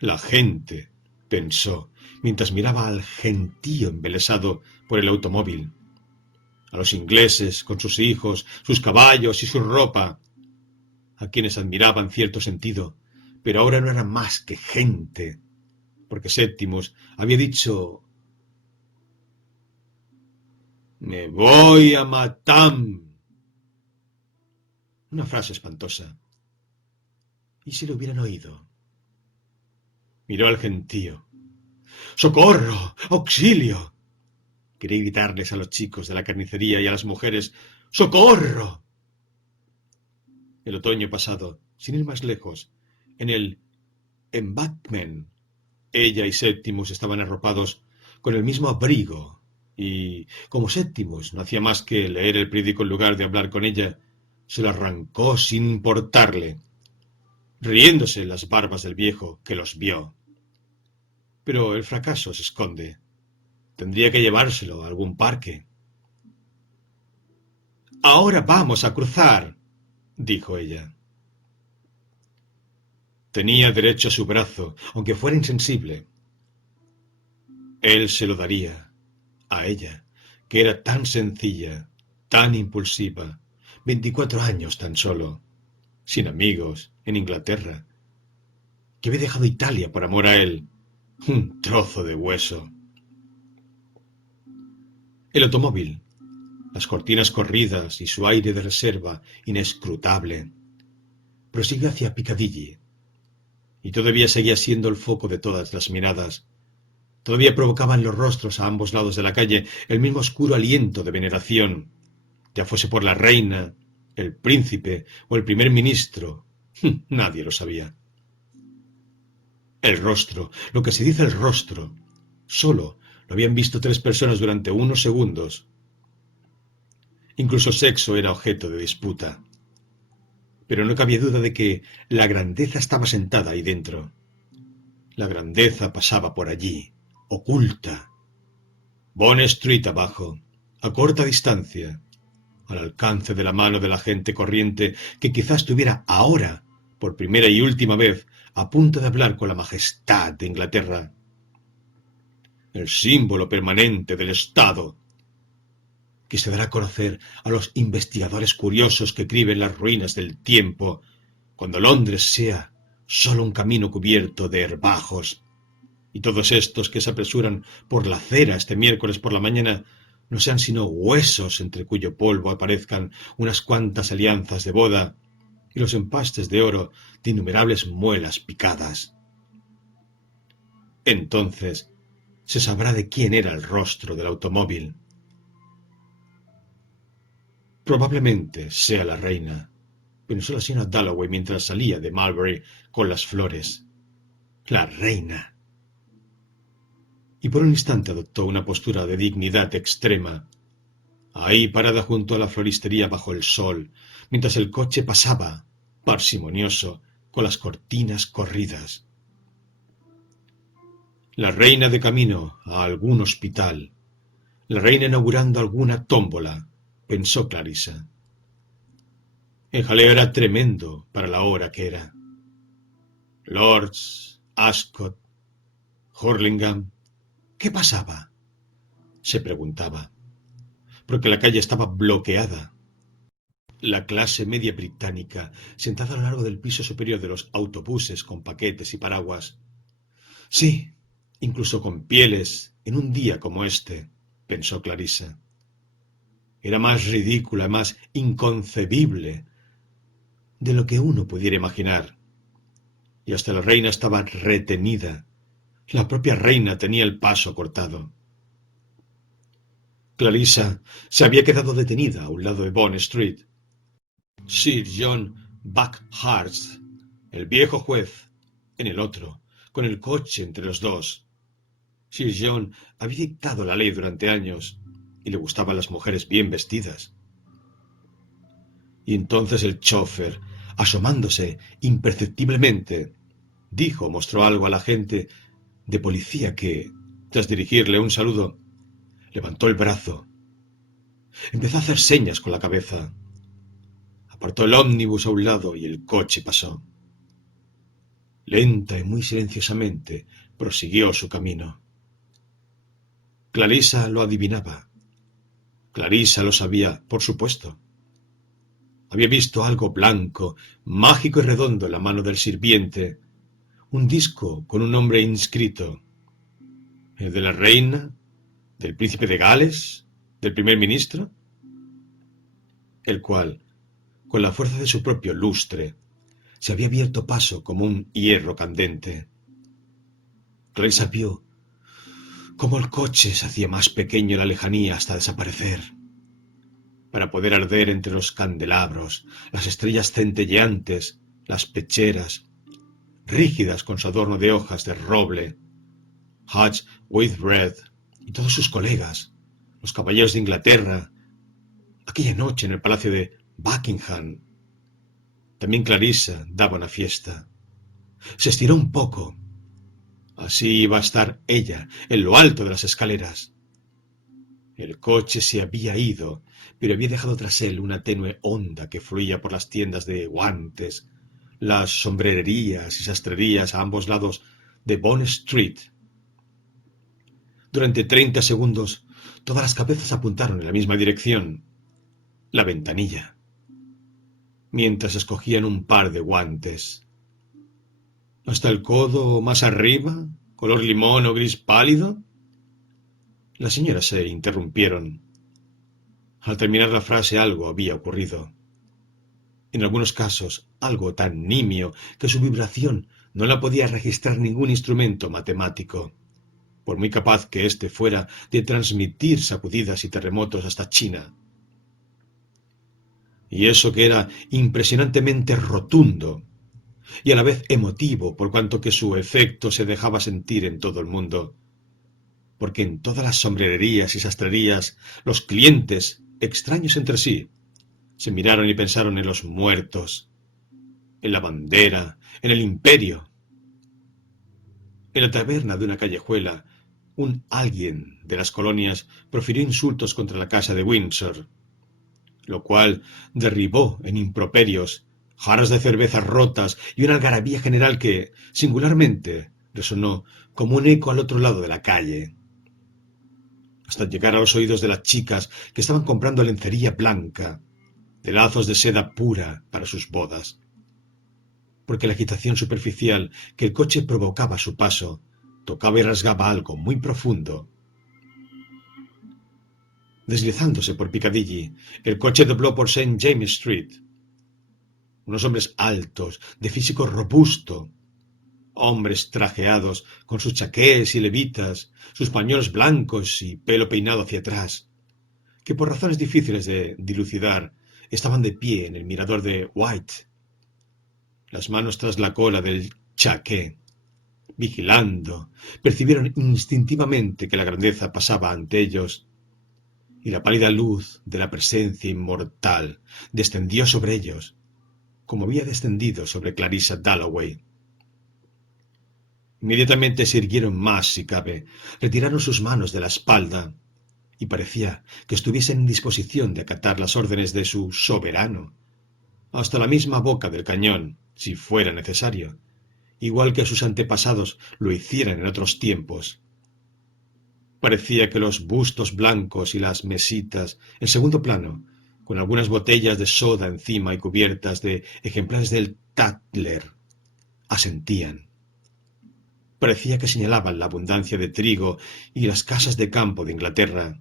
La gente, pensó, mientras miraba al gentío embelesado por el automóvil, a los ingleses con sus hijos, sus caballos y su ropa, a quienes admiraba en cierto sentido, pero ahora no eran más que gente, porque Septimus había dicho: «Me voy a Matam». Una frase espantosa. ¿Y si lo hubieran oído? Miró al gentío. ¡Socorro! ¡Auxilio! Quería gritarles a los chicos de la carnicería y a las mujeres: ¡Socorro! El otoño pasado, sin ir más lejos, en el Embankment, ella y Septimus estaban arropados con el mismo abrigo, y, como Septimus no hacía más que leer el periódico en lugar de hablar con ella, se lo arrancó sin importarle, riéndose en las barbas del viejo, que los vio. Pero el fracaso se esconde. Tendría que llevárselo a algún parque. «Ahora vamos a cruzar», dijo ella. Tenía derecho a su brazo, aunque fuera insensible. Él se lo daría a ella, que era tan sencilla, tan impulsiva, 24 años tan solo, sin amigos, en Inglaterra, que había dejado Italia por amor a él, un trozo de hueso. El automóvil, las cortinas corridas y su aire de reserva inescrutable, prosigue hacia Piccadilly, y todavía seguía siendo el foco de todas las miradas. Todavía provocaba en los rostros a ambos lados de la calle el mismo oscuro aliento de veneración, ya fuese por la reina, el príncipe o el primer ministro. Nadie lo sabía. El rostro, lo que se dice el rostro, solo lo habían visto 3 personas durante unos segundos. Incluso sexo era objeto de disputa. Pero no cabía duda de que la grandeza estaba sentada ahí dentro. La grandeza pasaba por allí, oculta. Bond Street abajo, a corta distancia, al alcance de la mano de la gente corriente que quizás estuviera ahora, por primera y última vez, a punto de hablar con la majestad de Inglaterra. El símbolo permanente del Estado, que se dará a conocer a los investigadores curiosos que criben las ruinas del tiempo, cuando Londres sea solo un camino cubierto de herbajos, y todos estos que se apresuran por la acera este miércoles por la mañana no sean sino huesos entre cuyo polvo aparezcan unas cuantas alianzas de boda y los empastes de oro de innumerables muelas picadas. Entonces se sabrá de quién era el rostro del automóvil. Probablemente sea la reina, pensó la señora Dalloway mientras salía de Mulberry con las flores. La reina. Y por un instante adoptó una postura de dignidad extrema, ahí parada junto a la floristería bajo el sol, mientras el coche pasaba, parsimonioso, con las cortinas corridas. La reina de camino a algún hospital, la reina inaugurando alguna tómbola, pensó Clarissa. El jaleo era tremendo para la hora que era. Lords, Ascot, Hurlingham. ¿Qué pasaba? Se preguntaba, porque la calle estaba bloqueada. La clase media británica, sentada a lo largo del piso superior de los autobuses con paquetes y paraguas. Sí, incluso con pieles, en un día como este, pensó Clarissa. Era más ridícula, más inconcebible de lo que uno pudiera imaginar. Y hasta la reina estaba retenida. La propia reina tenía el paso cortado. Clarissa se había quedado detenida a un lado de Bond Street. Sir John Buckhurst, el viejo juez, en el otro, con el coche entre los dos. Sir John había dictado la ley durante años y le gustaban las mujeres bien vestidas. Y entonces el chófer, asomándose imperceptiblemente, mostró algo a la agente de policía que, tras dirigirle un saludo, levantó el brazo. Empezó a hacer señas con la cabeza. Apartó el ómnibus a un lado y el coche pasó. Lenta y muy silenciosamente prosiguió su camino. Clarissa lo adivinaba. Clarissa lo sabía, por supuesto. Había visto algo blanco, mágico y redondo en la mano del sirviente, un disco con un nombre inscrito. ¿El de la reina? ¿Del príncipe de Gales? ¿Del primer ministro? El cual, con la fuerza de su propio lustre, se había abierto paso como un hierro candente. Clarissa vio cómo el coche se hacía más pequeño en la lejanía hasta desaparecer, para poder arder entre los candelabros, las estrellas centelleantes, las pecheras, rígidas con su adorno de hojas de roble, Hutch Whitbread y todos sus colegas, los caballeros de Inglaterra, aquella noche en el palacio de Buckingham. También Clarissa daba una fiesta. Se estiró un poco. Así iba a estar ella, en lo alto de las escaleras. El coche se había ido, pero había dejado tras él una tenue onda que fluía por las tiendas de guantes, las sombrererías y sastrerías a ambos lados de Bond Street. Durante 30 segundos, todas las cabezas apuntaron en la misma dirección, la ventanilla, mientras escogían un par de guantes. ¿Hasta el codo más arriba? ¿Color limón o gris pálido? Las señoras se interrumpieron. Al terminar la frase algo había ocurrido. En algunos casos, algo tan nimio que su vibración no la podía registrar ningún instrumento matemático, por muy capaz que éste fuera de transmitir sacudidas y terremotos hasta China. Y eso que era impresionantemente rotundo, y a la vez emotivo, por cuanto que su efecto se dejaba sentir en todo el mundo, porque en todas las sombrererías y sastrerías los clientes, extraños entre sí, se miraron y pensaron en los muertos, en la bandera, en el imperio. En la taberna de una callejuela, un alguien de las colonias profirió insultos contra la casa de Windsor, lo cual derribó en improperios, jarras de cerveza rotas y una algarabía general que, singularmente, resonó como un eco al otro lado de la calle, hasta llegar a los oídos de las chicas que estaban comprando lencería blanca, de lazos de seda pura para sus bodas, porque la agitación superficial que el coche provocaba a su paso tocaba y rasgaba algo muy profundo. Deslizándose por Piccadilly, el coche dobló por St. James Street. Unos hombres altos, de físico robusto, hombres trajeados con sus chaqués y levitas, sus pañuelos blancos y pelo peinado hacia atrás, que por razones difíciles de dilucidar estaban de pie en el mirador de White, las manos tras la cola del chaqué, vigilando, percibieron instintivamente que la grandeza pasaba ante ellos, y la pálida luz de la presencia inmortal descendió sobre ellos, como había descendido sobre Clarissa Dalloway. Inmediatamente se irguieron más, si cabe, retiraron sus manos de la espalda, y parecía que estuviesen en disposición de acatar las órdenes de su soberano, hasta la misma boca del cañón, si fuera necesario, igual que sus antepasados lo hicieran en otros tiempos. Parecía que los bustos blancos y las mesitas, en segundo plano, con algunas botellas de soda encima y cubiertas de ejemplares del Tatler, asentían. Parecía que señalaban la abundancia de trigo y las casas de campo de Inglaterra,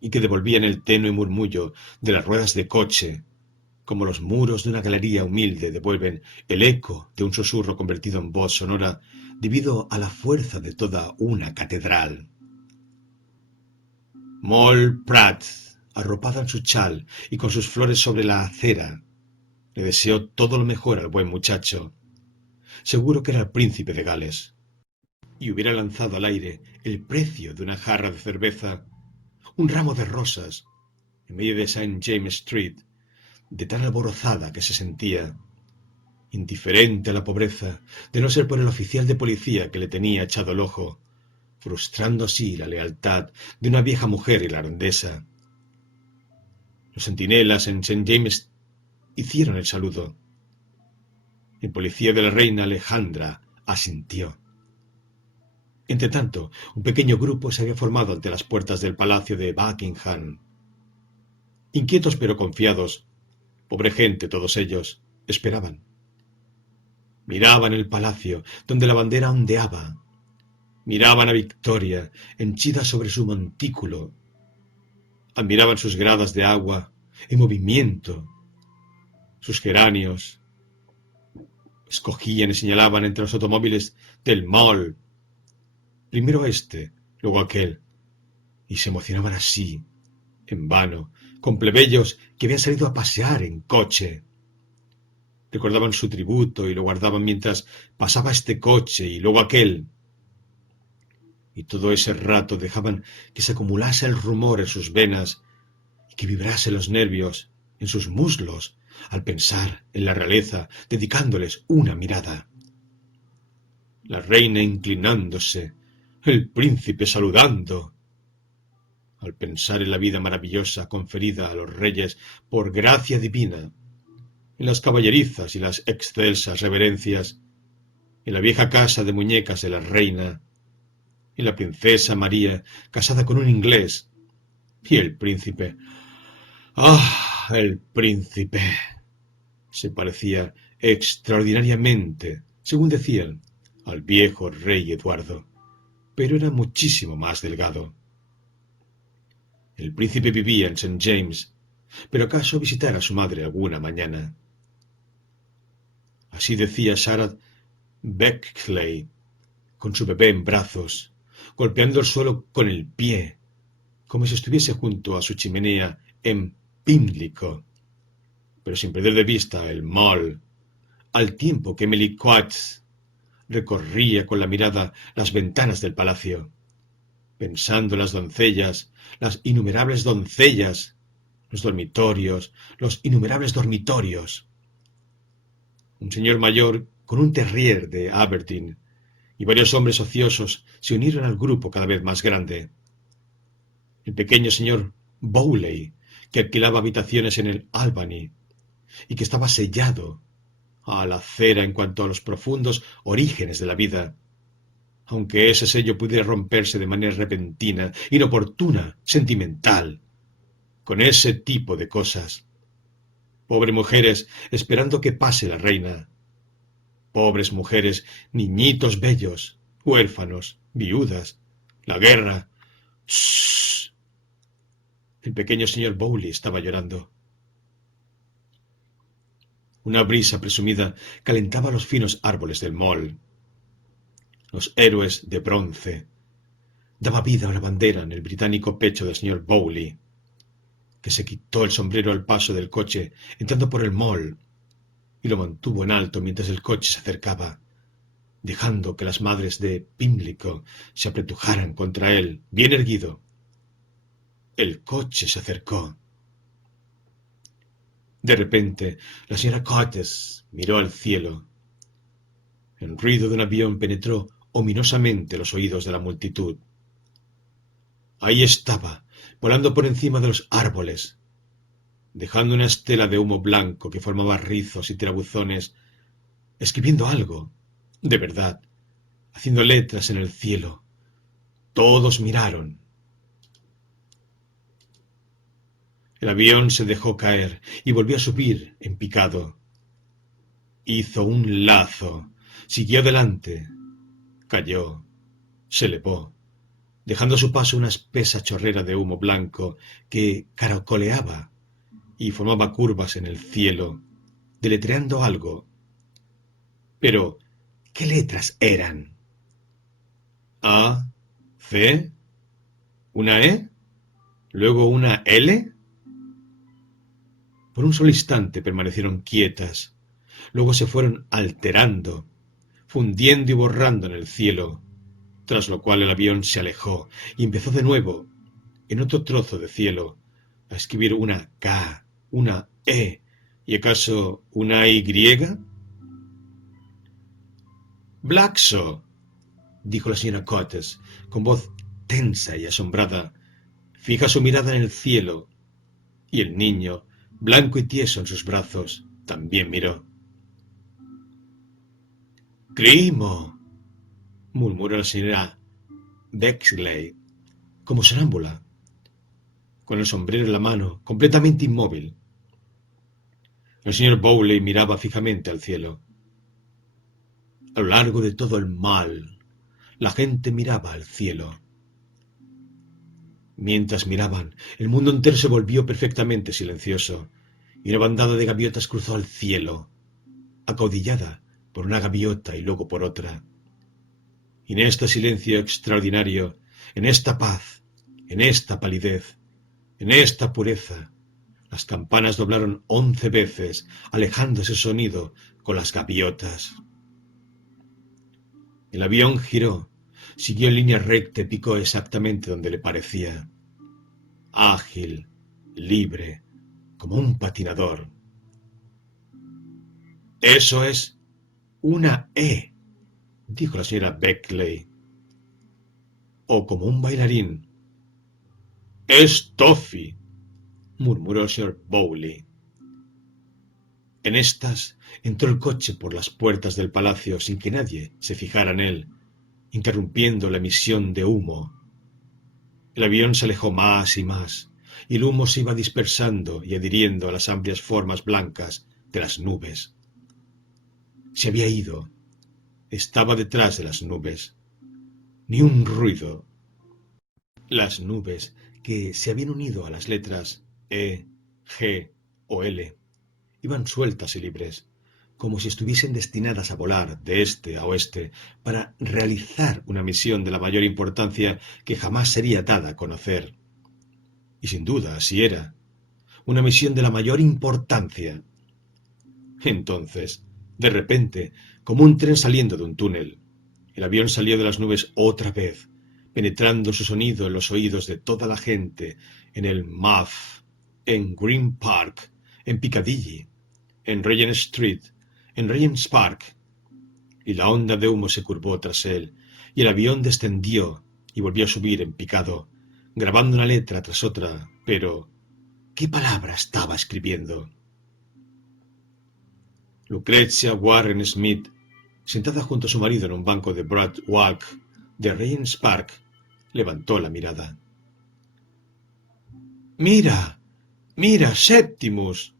y que devolvían el tenue murmullo de las ruedas de coche, como los muros de una galería humilde devuelven el eco de un susurro convertido en voz sonora debido a la fuerza de toda una catedral. Moll Pratt, arropada en su chal y con sus flores sobre la acera, le deseó todo lo mejor al buen muchacho. Seguro que era el príncipe de Gales, y hubiera lanzado al aire el precio de una jarra de cerveza, un ramo de rosas, en medio de St. James Street, de tan alborozada que se sentía, indiferente a la pobreza, de no ser por el oficial de policía que le tenía echado el ojo, frustrando así la lealtad de una vieja mujer irlandesa. Los centinelas en St. James hicieron el saludo. El policía de la reina Alejandra asintió. Entretanto, un pequeño grupo se había formado ante las puertas del palacio de Buckingham. Inquietos pero confiados, pobre gente todos ellos, esperaban. Miraban el palacio, donde la bandera ondeaba. Miraban a Victoria, henchida sobre su montículo. Admiraban sus gradas de agua en movimiento, sus geranios. Escogían y señalaban entre los automóviles del Mall, primero este, luego aquel, y se emocionaban así, en vano, con plebeyos que habían salido a pasear en coche. Recordaban su tributo y lo guardaban mientras pasaba este coche y luego aquel. Y todo ese rato dejaban que se acumulase el rumor en sus venas y que vibrase los nervios en sus muslos al pensar en la realeza, dedicándoles una mirada. La reina inclinándose, el príncipe saludando. Al pensar en la vida maravillosa conferida a los reyes por gracia divina, en las caballerizas y las excelsas reverencias, en la vieja casa de muñecas de la reina, en la princesa María casada con un inglés, y el príncipe. ¡Ah! El príncipe. Se parecía extraordinariamente, según decían, al viejo rey Eduardo, pero era muchísimo más delgado. El príncipe vivía en St. James, pero acaso visitara a su madre alguna mañana. Así decía Sarah Beckley, con su bebé en brazos, golpeando el suelo con el pie, como si estuviese junto a su chimenea en Pimlico, pero sin perder de vista el Mall, al tiempo que Emily Coates recorría con la mirada las ventanas del palacio, pensando en las doncellas, las innumerables doncellas, los dormitorios, los innumerables dormitorios. Un señor mayor con un terrier de Aberdeen y varios hombres ociosos se unieron al grupo cada vez más grande. El pequeño señor Bowley, que alquilaba habitaciones en el Albany y que estaba sellado a la cera en cuanto a los profundos orígenes de la vida, aunque ese sello pudiera romperse de manera repentina, inoportuna, sentimental, con ese tipo de cosas. Pobres mujeres esperando que pase la reina. Pobres mujeres, niñitos bellos, huérfanos, viudas, la guerra. ¡Shh! El pequeño señor Bowley estaba llorando. Una brisa presumida calentaba los finos árboles del Mall. Los héroes de bronce. Daba vida a una bandera en el británico pecho del señor Bowley, que se quitó el sombrero al paso del coche entrando por el Mall y lo mantuvo en alto mientras el coche se acercaba, dejando que las madres de Pimlico se apretujaran contra él, bien erguido. El coche se acercó. De repente, la señora Coates miró al cielo. El ruido de un avión penetró ominosamente los oídos de la multitud. Ahí estaba, volando por encima de los árboles, dejando una estela de humo blanco que formaba rizos y tirabuzones, escribiendo algo, de verdad, haciendo letras en el cielo. Todos miraron. El avión se dejó caer y volvió a subir en picado. Hizo un lazo, siguió adelante, cayó, se elevó, dejando a su paso una espesa chorrera de humo blanco que caracoleaba y formaba curvas en el cielo, deletreando algo. Pero, ¿qué letras eran? A, C, una E, luego una L. Por un solo instante permanecieron quietas, luego se fueron alterando, fundiendo y borrando en el cielo, tras lo cual el avión se alejó y empezó de nuevo, en otro trozo de cielo, a escribir una K, una E y acaso una Y. Blackso, dijo la señora Coates, con voz tensa y asombrada, fija su mirada en el cielo, y el niño, blanco y tieso en sus brazos, también miró. Grimo, murmuró la señora Bexley, como sonámbula, con el sombrero en la mano, completamente inmóvil. El señor Bowley miraba fijamente al cielo. A lo largo de todo el Mall, la gente miraba al cielo. Mientras miraban, el mundo entero se volvió perfectamente silencioso, y una bandada de gaviotas cruzó el cielo, acaudillada por una gaviota y luego por otra. Y en este silencio extraordinario, en esta paz, en esta palidez, en esta pureza, las campanas doblaron 11 veces, alejando ese sonido con las gaviotas. El avión giró, siguió en línea recta y picó exactamente donde le parecía. Ágil, libre, como un patinador. Eso es una E, dijo la señora Beckley. O como un bailarín. Es Toffee, murmuró el señor Bowley. En estas entró el coche por las puertas del palacio sin que nadie se fijara en él, interrumpiendo la emisión de humo. El avión se alejó más y más, y el humo se iba dispersando y adhiriendo a las amplias formas blancas de las nubes. Se había ido. Estaba detrás de las nubes. Ni un ruido. Las nubes que se habían unido a las letras E, G o L. Iban sueltas y libres, como si estuviesen destinadas a volar de este a oeste para realizar una misión de la mayor importancia que jamás sería dada a conocer. Y sin duda así era, una misión de la mayor importancia. Entonces, de repente, como un tren saliendo de un túnel, el avión salió de las nubes otra vez, penetrando su sonido en los oídos de toda la gente, en el MAF, en Green Park, en Piccadilly, en Regent Street, en Regent's Park, y la onda de humo se curvó tras él, y el avión descendió y volvió a subir en picado, grabando una letra tras otra, pero ¿qué palabra estaba escribiendo? Lucrecia Warren Smith, sentada junto a su marido en un banco de Broad Walk de Regent's Park, levantó la mirada. «¡Mira! ¡Mira, Septimus!»,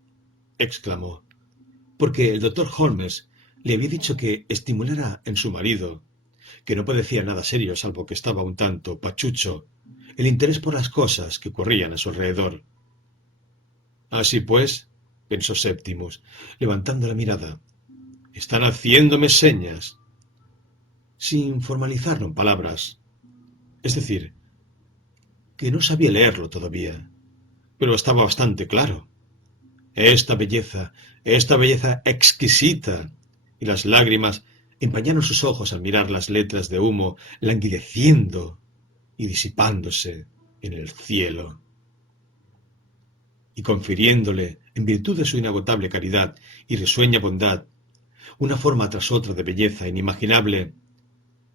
exclamó, porque el doctor Holmes le había dicho que estimulara en su marido, que no padecía nada serio salvo que estaba un tanto pachucho, el interés por las cosas que ocurrían a su alrededor. Así pues, pensó Septimus, levantando la mirada, están haciéndome señas, sin formalizarlo en palabras. Es decir, que no sabía leerlo todavía, pero estaba bastante claro. Esta belleza exquisita, y las lágrimas empañaron sus ojos al mirar las letras de humo languideciendo y disipándose en el cielo, y confiriéndole, en virtud de su inagotable caridad y risueña bondad, una forma tras otra de belleza inimaginable,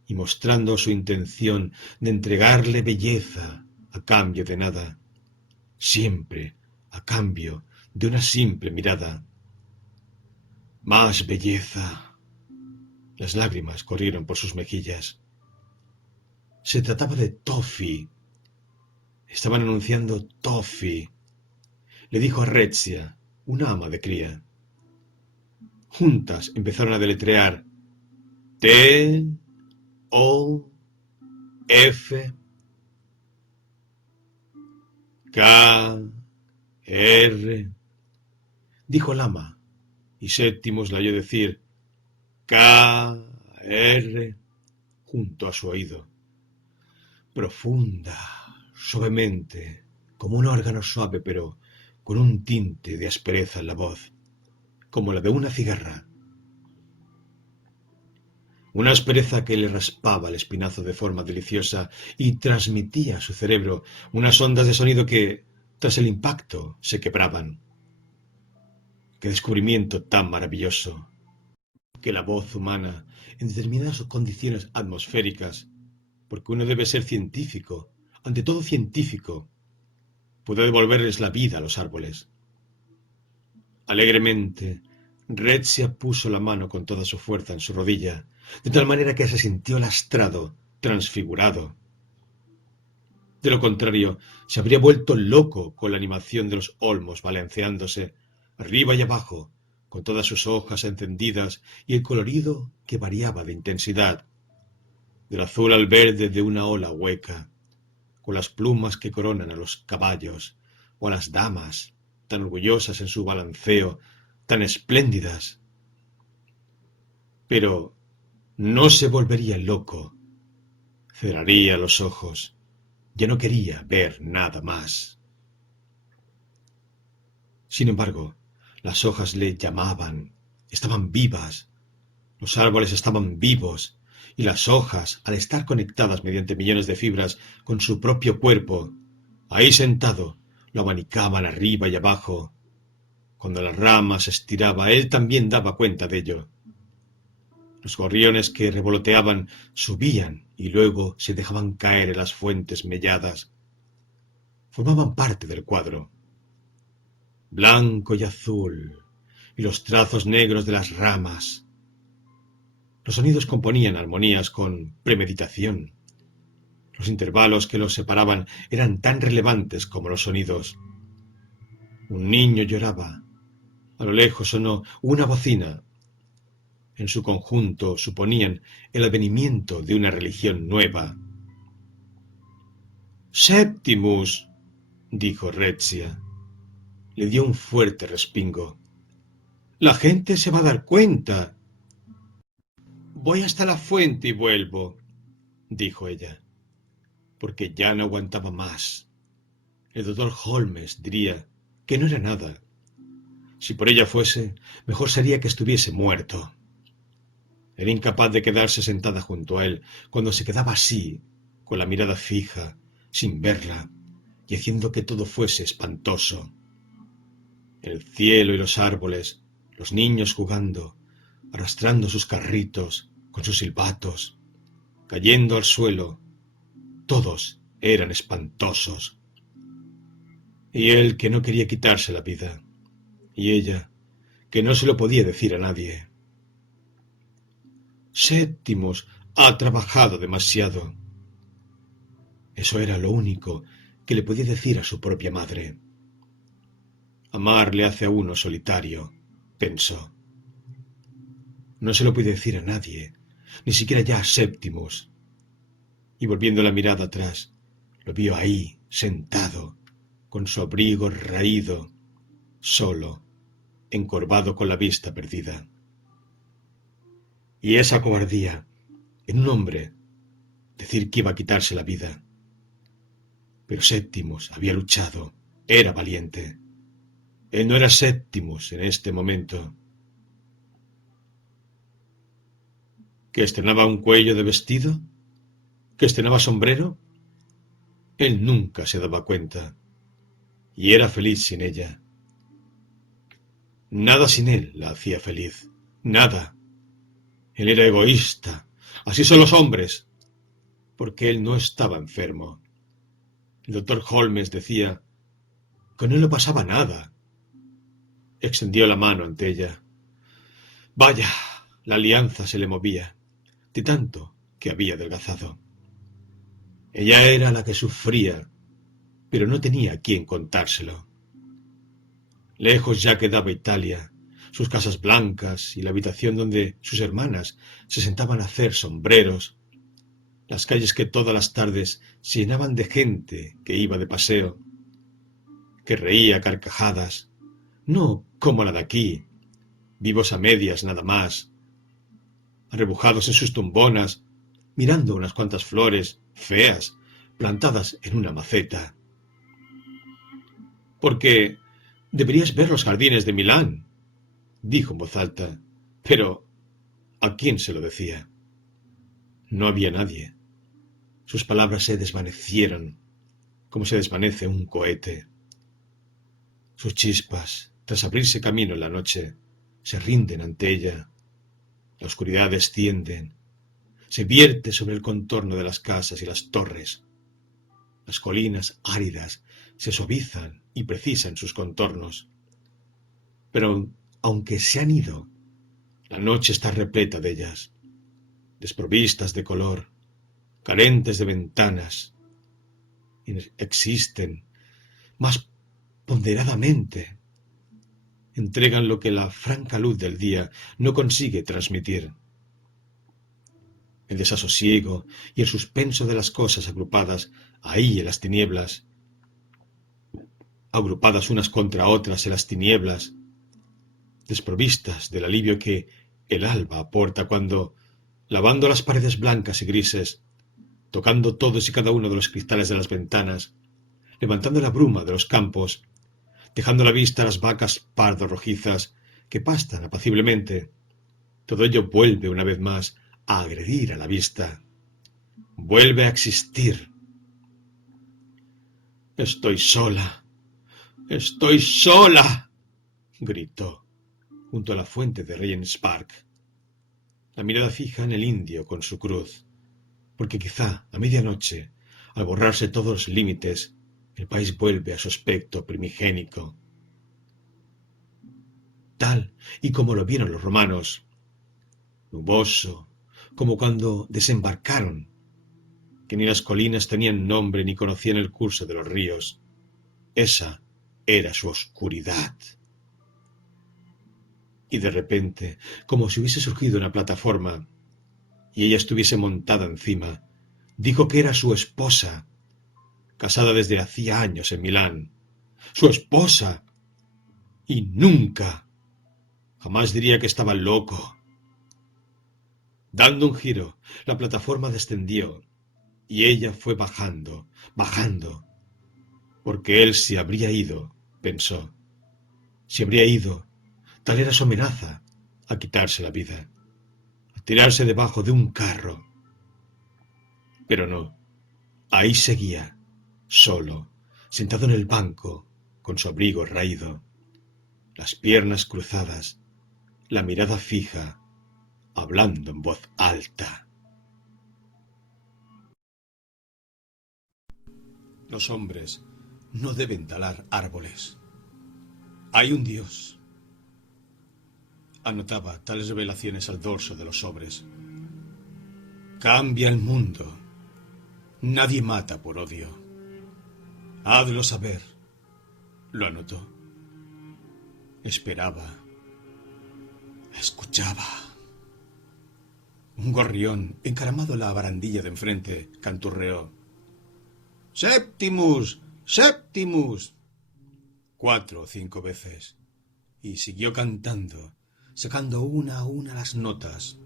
y mostrando su intención de entregarle belleza a cambio de nada, siempre a cambio de una simple mirada. Más belleza. Las lágrimas corrieron por sus mejillas. Se trataba de Toffee. Estaban anunciando Toffee. Le dijo a Rezia, una ama de cría. Juntas empezaron a deletrear T, O, F, K, R. Dijo el ama, y Septimus la oyó decir K, R, junto a su oído. Profunda, suavemente, como un órgano suave, pero con un tinte de aspereza en la voz, como la de una cigarra. Una aspereza que le raspaba el espinazo de forma deliciosa y transmitía a su cerebro unas ondas de sonido que, tras el impacto, se quebraban. ¡Qué descubrimiento tan maravilloso! Que la voz humana, en determinadas condiciones atmosféricas, porque uno debe ser científico, ante todo científico, puede devolverles la vida a los árboles. Alegremente, Rezia puso la mano con toda su fuerza en su rodilla, de tal manera que se sintió lastrado, transfigurado. De lo contrario, se habría vuelto loco con la animación de los olmos balanceándose, arriba y abajo, con todas sus hojas encendidas y el colorido que variaba de intensidad, del azul al verde de una ola hueca, con las plumas que coronan a los caballos o a las damas, tan orgullosas en su balanceo, tan espléndidas. Pero no se volvería loco, cerraría los ojos, ya no quería ver nada más. Sin embargo, las hojas le llamaban, estaban vivas, los árboles estaban vivos, y las hojas, al estar conectadas mediante millones de fibras con su propio cuerpo, ahí sentado, lo abanicaban arriba y abajo. Cuando la rama se estiraba, él también daba cuenta de ello. Los gorriones que revoloteaban subían y luego se dejaban caer en las fuentes melladas. Formaban parte del cuadro. Blanco y azul, y los trazos negros de las ramas. Los sonidos componían armonías con premeditación. Los intervalos que los separaban eran tan relevantes como los sonidos. Un niño lloraba. A lo lejos sonó una bocina. En su conjunto suponían el advenimiento de una religión nueva. Septimus, dijo Rezia. Le dio un fuerte respingo. La gente se va a dar cuenta. Voy hasta la fuente y vuelvo, dijo ella, porque ya no aguantaba más. El doctor Holmes diría que no era nada. Si por ella fuese, mejor sería que estuviese muerto. Era incapaz de quedarse sentada junto a él cuando se quedaba así, con la mirada fija, sin verla, y haciendo que todo fuese espantoso. El cielo y los árboles, los niños jugando, arrastrando sus carritos, con sus silbatos, cayendo al suelo, todos eran espantosos. Y él que no quería quitarse la vida, y ella que no se lo podía decir a nadie. Séptimos ha trabajado demasiado. Eso era lo único que le podía decir a su propia madre. Amar le hace a uno solitario, pensó. No se lo puede decir a nadie, ni siquiera ya a Séptimos. Y volviendo la mirada atrás, lo vio ahí, sentado, con su abrigo raído, solo, encorvado con la vista perdida. Y esa cobardía, en un hombre, decir que iba a quitarse la vida. Pero Séptimos había luchado, era valiente. Él no era Séptimos en este momento. ¿Que estrenaba un cuello de vestido? ¿Que estrenaba sombrero? Él nunca se daba cuenta. Y era feliz sin ella. Nada sin él la hacía feliz. Nada. Él era egoísta. Así son los hombres. Porque él no estaba enfermo. El doctor Holmes decía que no le pasaba nada. Extendió la mano ante ella. Vaya, la alianza se le movía, de tanto que había adelgazado. Ella era la que sufría, pero no tenía a quién contárselo. Lejos ya quedaba Italia, sus casas blancas y la habitación donde sus hermanas se sentaban a hacer sombreros, las calles que todas las tardes se llenaban de gente que iba de paseo, que reía a carcajadas, no como la de aquí, vivos a medias nada más, arrebujados en sus tumbonas, mirando unas cuantas flores feas plantadas en una maceta. Porque deberías ver los jardines de Milán, dijo en voz alta, pero ¿a quién se lo decía? No había nadie. Sus palabras se desvanecieron, como se desvanece un cohete. Sus chispas, tras abrirse camino en la noche, se rinden ante ella. La oscuridad desciende, se vierte sobre el contorno de las casas y las torres. Las colinas áridas se suavizan y precisan sus contornos. Pero aunque se han ido, la noche está repleta de ellas, desprovistas de color, carentes de ventanas. Existen más ponderadamente. Entregan lo que la franca luz del día no consigue transmitir. El desasosiego y el suspenso de las cosas agrupadas ahí en las tinieblas, agrupadas unas contra otras en las tinieblas, desprovistas del alivio que el alba aporta cuando, lavando las paredes blancas y grises, tocando todos y cada uno de los cristales de las ventanas, levantando la bruma de los campos, dejando a la vista las vacas pardo rojizas que pastan apaciblemente, todo ello vuelve una vez más a agredir a la vista. Vuelve a existir. Estoy sola. Estoy sola, gritó, junto a la fuente de Regent's Park, la mirada fija en el indio con su cruz, porque quizá a medianoche, al borrarse todos los límites, el país vuelve a su aspecto primigénico, tal y como lo vieron los romanos, nuboso, como cuando desembarcaron, que ni las colinas tenían nombre ni conocían el curso de los ríos. Esa era su oscuridad. Y de repente, como si hubiese surgido una plataforma, y ella estuviese montada encima, dijo que era su esposa, casada desde hacía años en Milán, su esposa, y nunca, jamás diría que estaba loco. Dando un giro, la plataforma descendió y ella fue bajando, bajando, porque él se habría ido, pensó. Se habría ido, tal era su amenaza, a quitarse la vida, a tirarse debajo de un carro. Pero no, ahí seguía, solo, sentado en el banco, con su abrigo raído, las piernas cruzadas, la mirada fija, hablando en voz alta. Los hombres no deben talar árboles. Hay un Dios. Anotaba tales revelaciones al dorso de los sobres. Cambia el mundo. Nadie mata por odio. Hazlo saber. Lo anotó. Esperaba. Escuchaba. Un gorrión, encaramado en la barandilla de enfrente, canturreó. ¡Septimus! ¡Septimus! 4 o 5 veces. Y siguió cantando, sacando una a una las notas,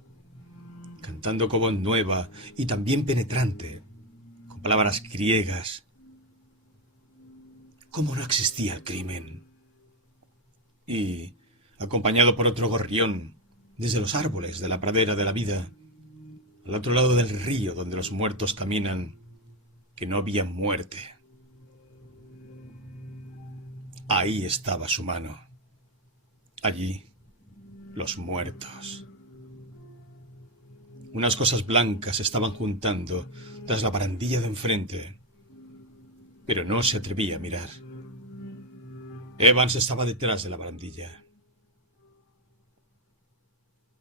cantando con voz nueva y también penetrante, con palabras griegas. ¿Cómo no existía el crimen? Y, acompañado por otro gorrión, desde los árboles de la pradera de la vida, al otro lado del río donde los muertos caminan, que no había muerte. Ahí estaba su mano. Allí, los muertos. Unas cosas blancas se estaban juntando tras la barandilla de enfrente, pero no se atrevía a mirar. Evans estaba detrás de la barandilla.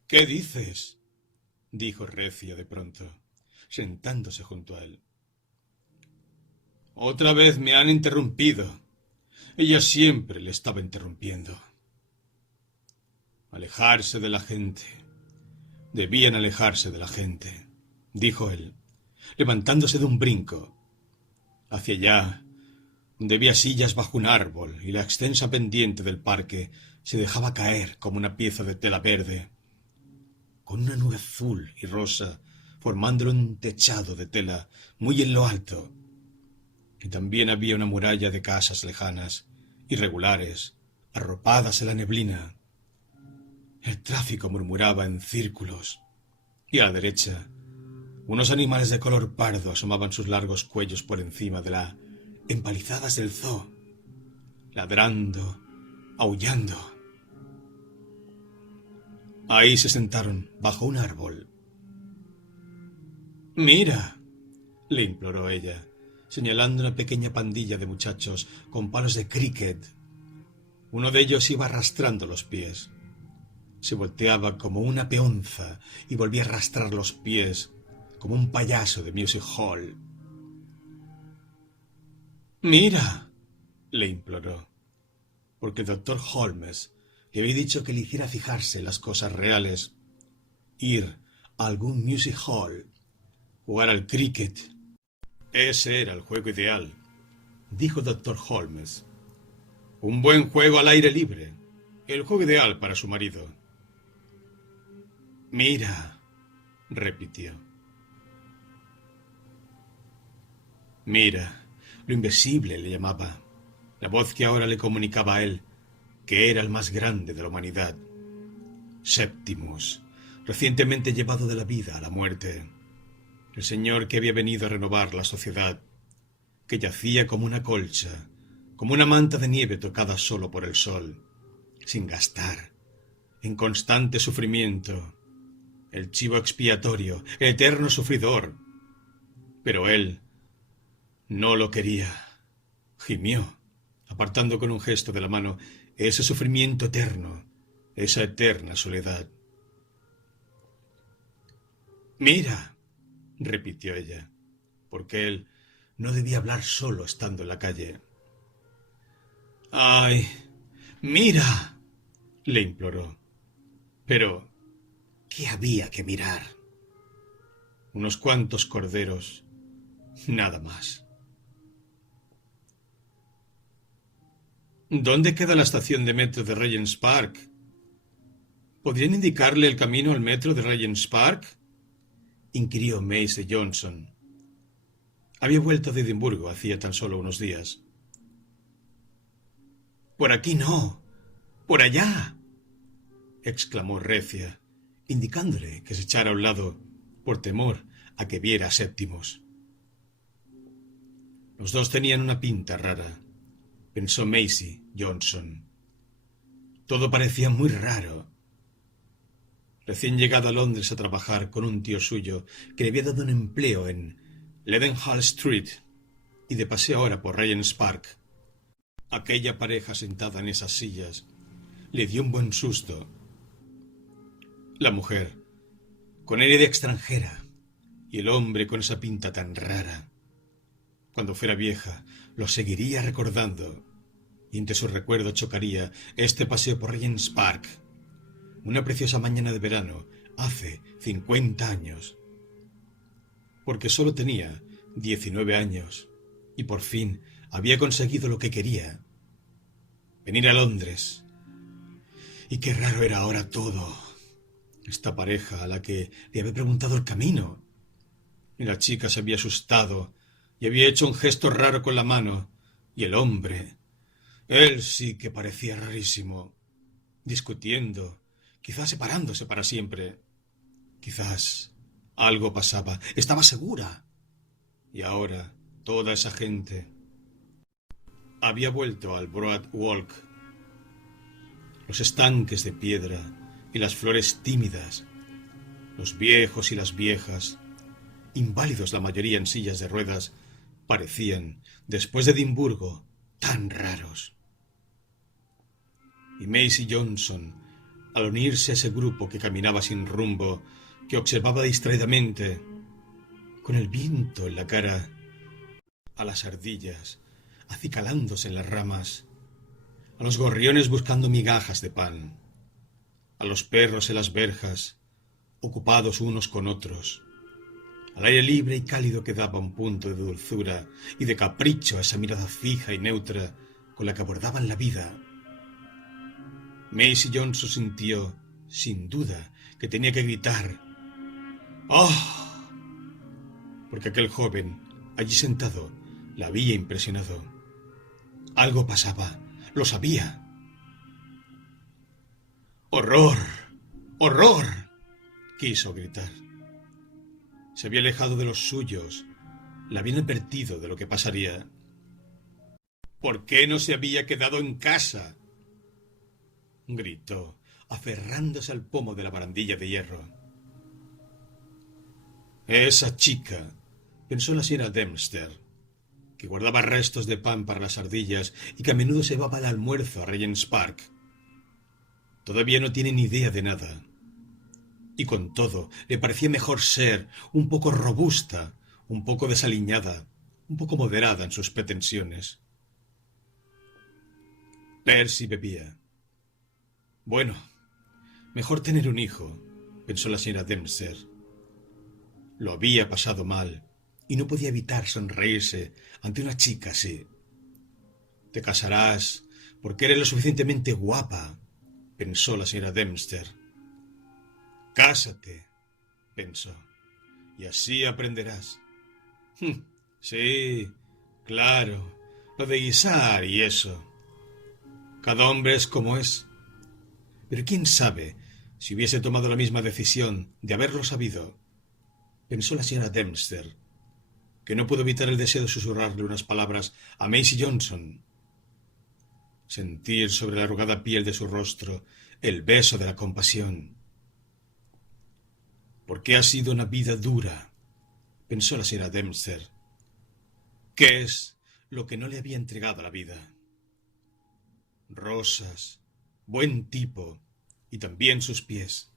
¿Qué dices?, dijo recio de pronto, sentándose junto a él. Otra vez me han interrumpido. Ella siempre le estaba interrumpiendo. Alejarse de la gente. Debían alejarse de la gente, dijo él, levantándose de un brinco. Hacia allá, donde había sillas bajo un árbol y la extensa pendiente del parque se dejaba caer como una pieza de tela verde, con una nube azul y rosa formándole un techado de tela muy en lo alto. Y también había una muralla de casas lejanas, irregulares, arropadas en la neblina. El tráfico murmuraba en círculos, y a la derecha, unos animales de color pardo asomaban sus largos cuellos por encima de las empalizadas del zoo, ladrando, aullando. Ahí se sentaron, bajo un árbol. «Mira», le imploró ella, señalando una pequeña pandilla de muchachos con palos de cricket. Uno de ellos iba arrastrando los pies. Se volteaba como una peonza y volvía a arrastrar los pies como un payaso de music hall. «Mira», le imploró, porque el doctor Holmes le había dicho que le hiciera fijarse en las cosas reales, ir a algún music hall, jugar al cricket. Ese era el juego ideal, dijo el doctor Holmes. Un buen juego al aire libre, el juego ideal para su marido. «Mira», repitió. Mira, lo invisible le llamaba, la voz que ahora le comunicaba a él, que era el más grande de la humanidad. Septimus, recientemente llevado de la vida a la muerte, el señor que había venido a renovar la sociedad, que yacía como una colcha, como una manta de nieve tocada solo por el sol, sin gastar, en constante sufrimiento, el chivo expiatorio, el eterno sufridor. Pero él no lo quería. Gimió, apartando con un gesto de la mano ese sufrimiento eterno, esa eterna soledad. «Mira», repitió ella, porque él no debía hablar solo estando en la calle. «¡Ay! ¡Mira!», le imploró. Pero, ¿qué había que mirar? Unos cuantos corderos, nada más. ¿Dónde queda la estación de metro de Regent's Park? ¿Podrían indicarle el camino al metro de Regent's Park? Inquirió Maisie Johnson. Había vuelto de Edimburgo hacía tan solo unos días. «¡Por aquí no! ¡Por allá!», exclamó recia, indicándole que se echara a un lado por temor a que viera a Séptimos. Los dos tenían una pinta rara, pensó Maisie Johnson. Todo parecía muy raro. Recién llegado a Londres a trabajar con un tío suyo que le había dado un empleo en Leadenhall Street y de paseo ahora por Regent's Park. Aquella pareja sentada en esas sillas le dio un buen susto. La mujer, con aire de extranjera, y el hombre con esa pinta tan rara. Cuando fuera vieja, lo seguiría recordando, y entre sus recuerdos chocaría este paseo por Regent's Park, una preciosa mañana de verano, hace 50 años. Porque solo tenía 19 años, y por fin había conseguido lo que quería: venir a Londres. Y qué raro era ahora todo. Esta pareja a la que le había preguntado el camino. Y la chica se había asustado y había hecho un gesto raro con la mano. Y el hombre, él sí que parecía rarísimo, discutiendo, quizás separándose para siempre. Quizás algo pasaba, estaba segura. Y ahora toda esa gente había vuelto al Broad Walk. Los estanques de piedra y las flores tímidas, los viejos y las viejas, inválidos la mayoría en sillas de ruedas, parecían, después de Edimburgo, tan raros. Y Maisie Johnson, al unirse a ese grupo que caminaba sin rumbo, que observaba distraídamente, con el viento en la cara, a las ardillas acicalándose en las ramas, a los gorriones buscando migajas de pan, a los perros en las verjas, ocupados unos con otros, al aire libre y cálido que daba un punto de dulzura y de capricho a esa mirada fija y neutra con la que abordaban la vida. Maisie Johnson sintió, sin duda, que tenía que gritar «¡Oh!», porque aquel joven, allí sentado, la había impresionado. Algo pasaba, lo sabía. «¡Horror! ¡Horror!», quiso gritar. Se había alejado de los suyos, le habían advertido de lo que pasaría. «¿Por qué no se había quedado en casa?», gritó, aferrándose al pomo de la barandilla de hierro. Esa chica, pensó la señora Dempster, que guardaba restos de pan para las ardillas y que a menudo se llevaba el almuerzo a Regent's Park. Todavía no tiene ni idea de nada. Y con todo, le parecía mejor ser un poco robusta, un poco desaliñada, un poco moderada en sus pretensiones. Percy bebía. Bueno, mejor tener un hijo, pensó la señora Dempster. Lo había pasado mal y no podía evitar sonreírse ante una chica así. Te casarás porque eres lo suficientemente guapa, pensó la señora Dempster. Cásate, pensó, y así aprenderás. Sí, claro, lo de guisar y eso. Cada hombre es como es. Pero quién sabe si hubiese tomado la misma decisión de haberlo sabido, pensó la señora Dempster, que no pudo evitar el deseo de susurrarle unas palabras a Maisie Johnson. Sentir sobre la arrugada piel de su rostro el beso de la compasión. «Porque ha sido una vida dura», pensó la señora Dempster. ¿Qué es lo que no le había entregado a la vida? Rosas, buen tipo, y también sus pies.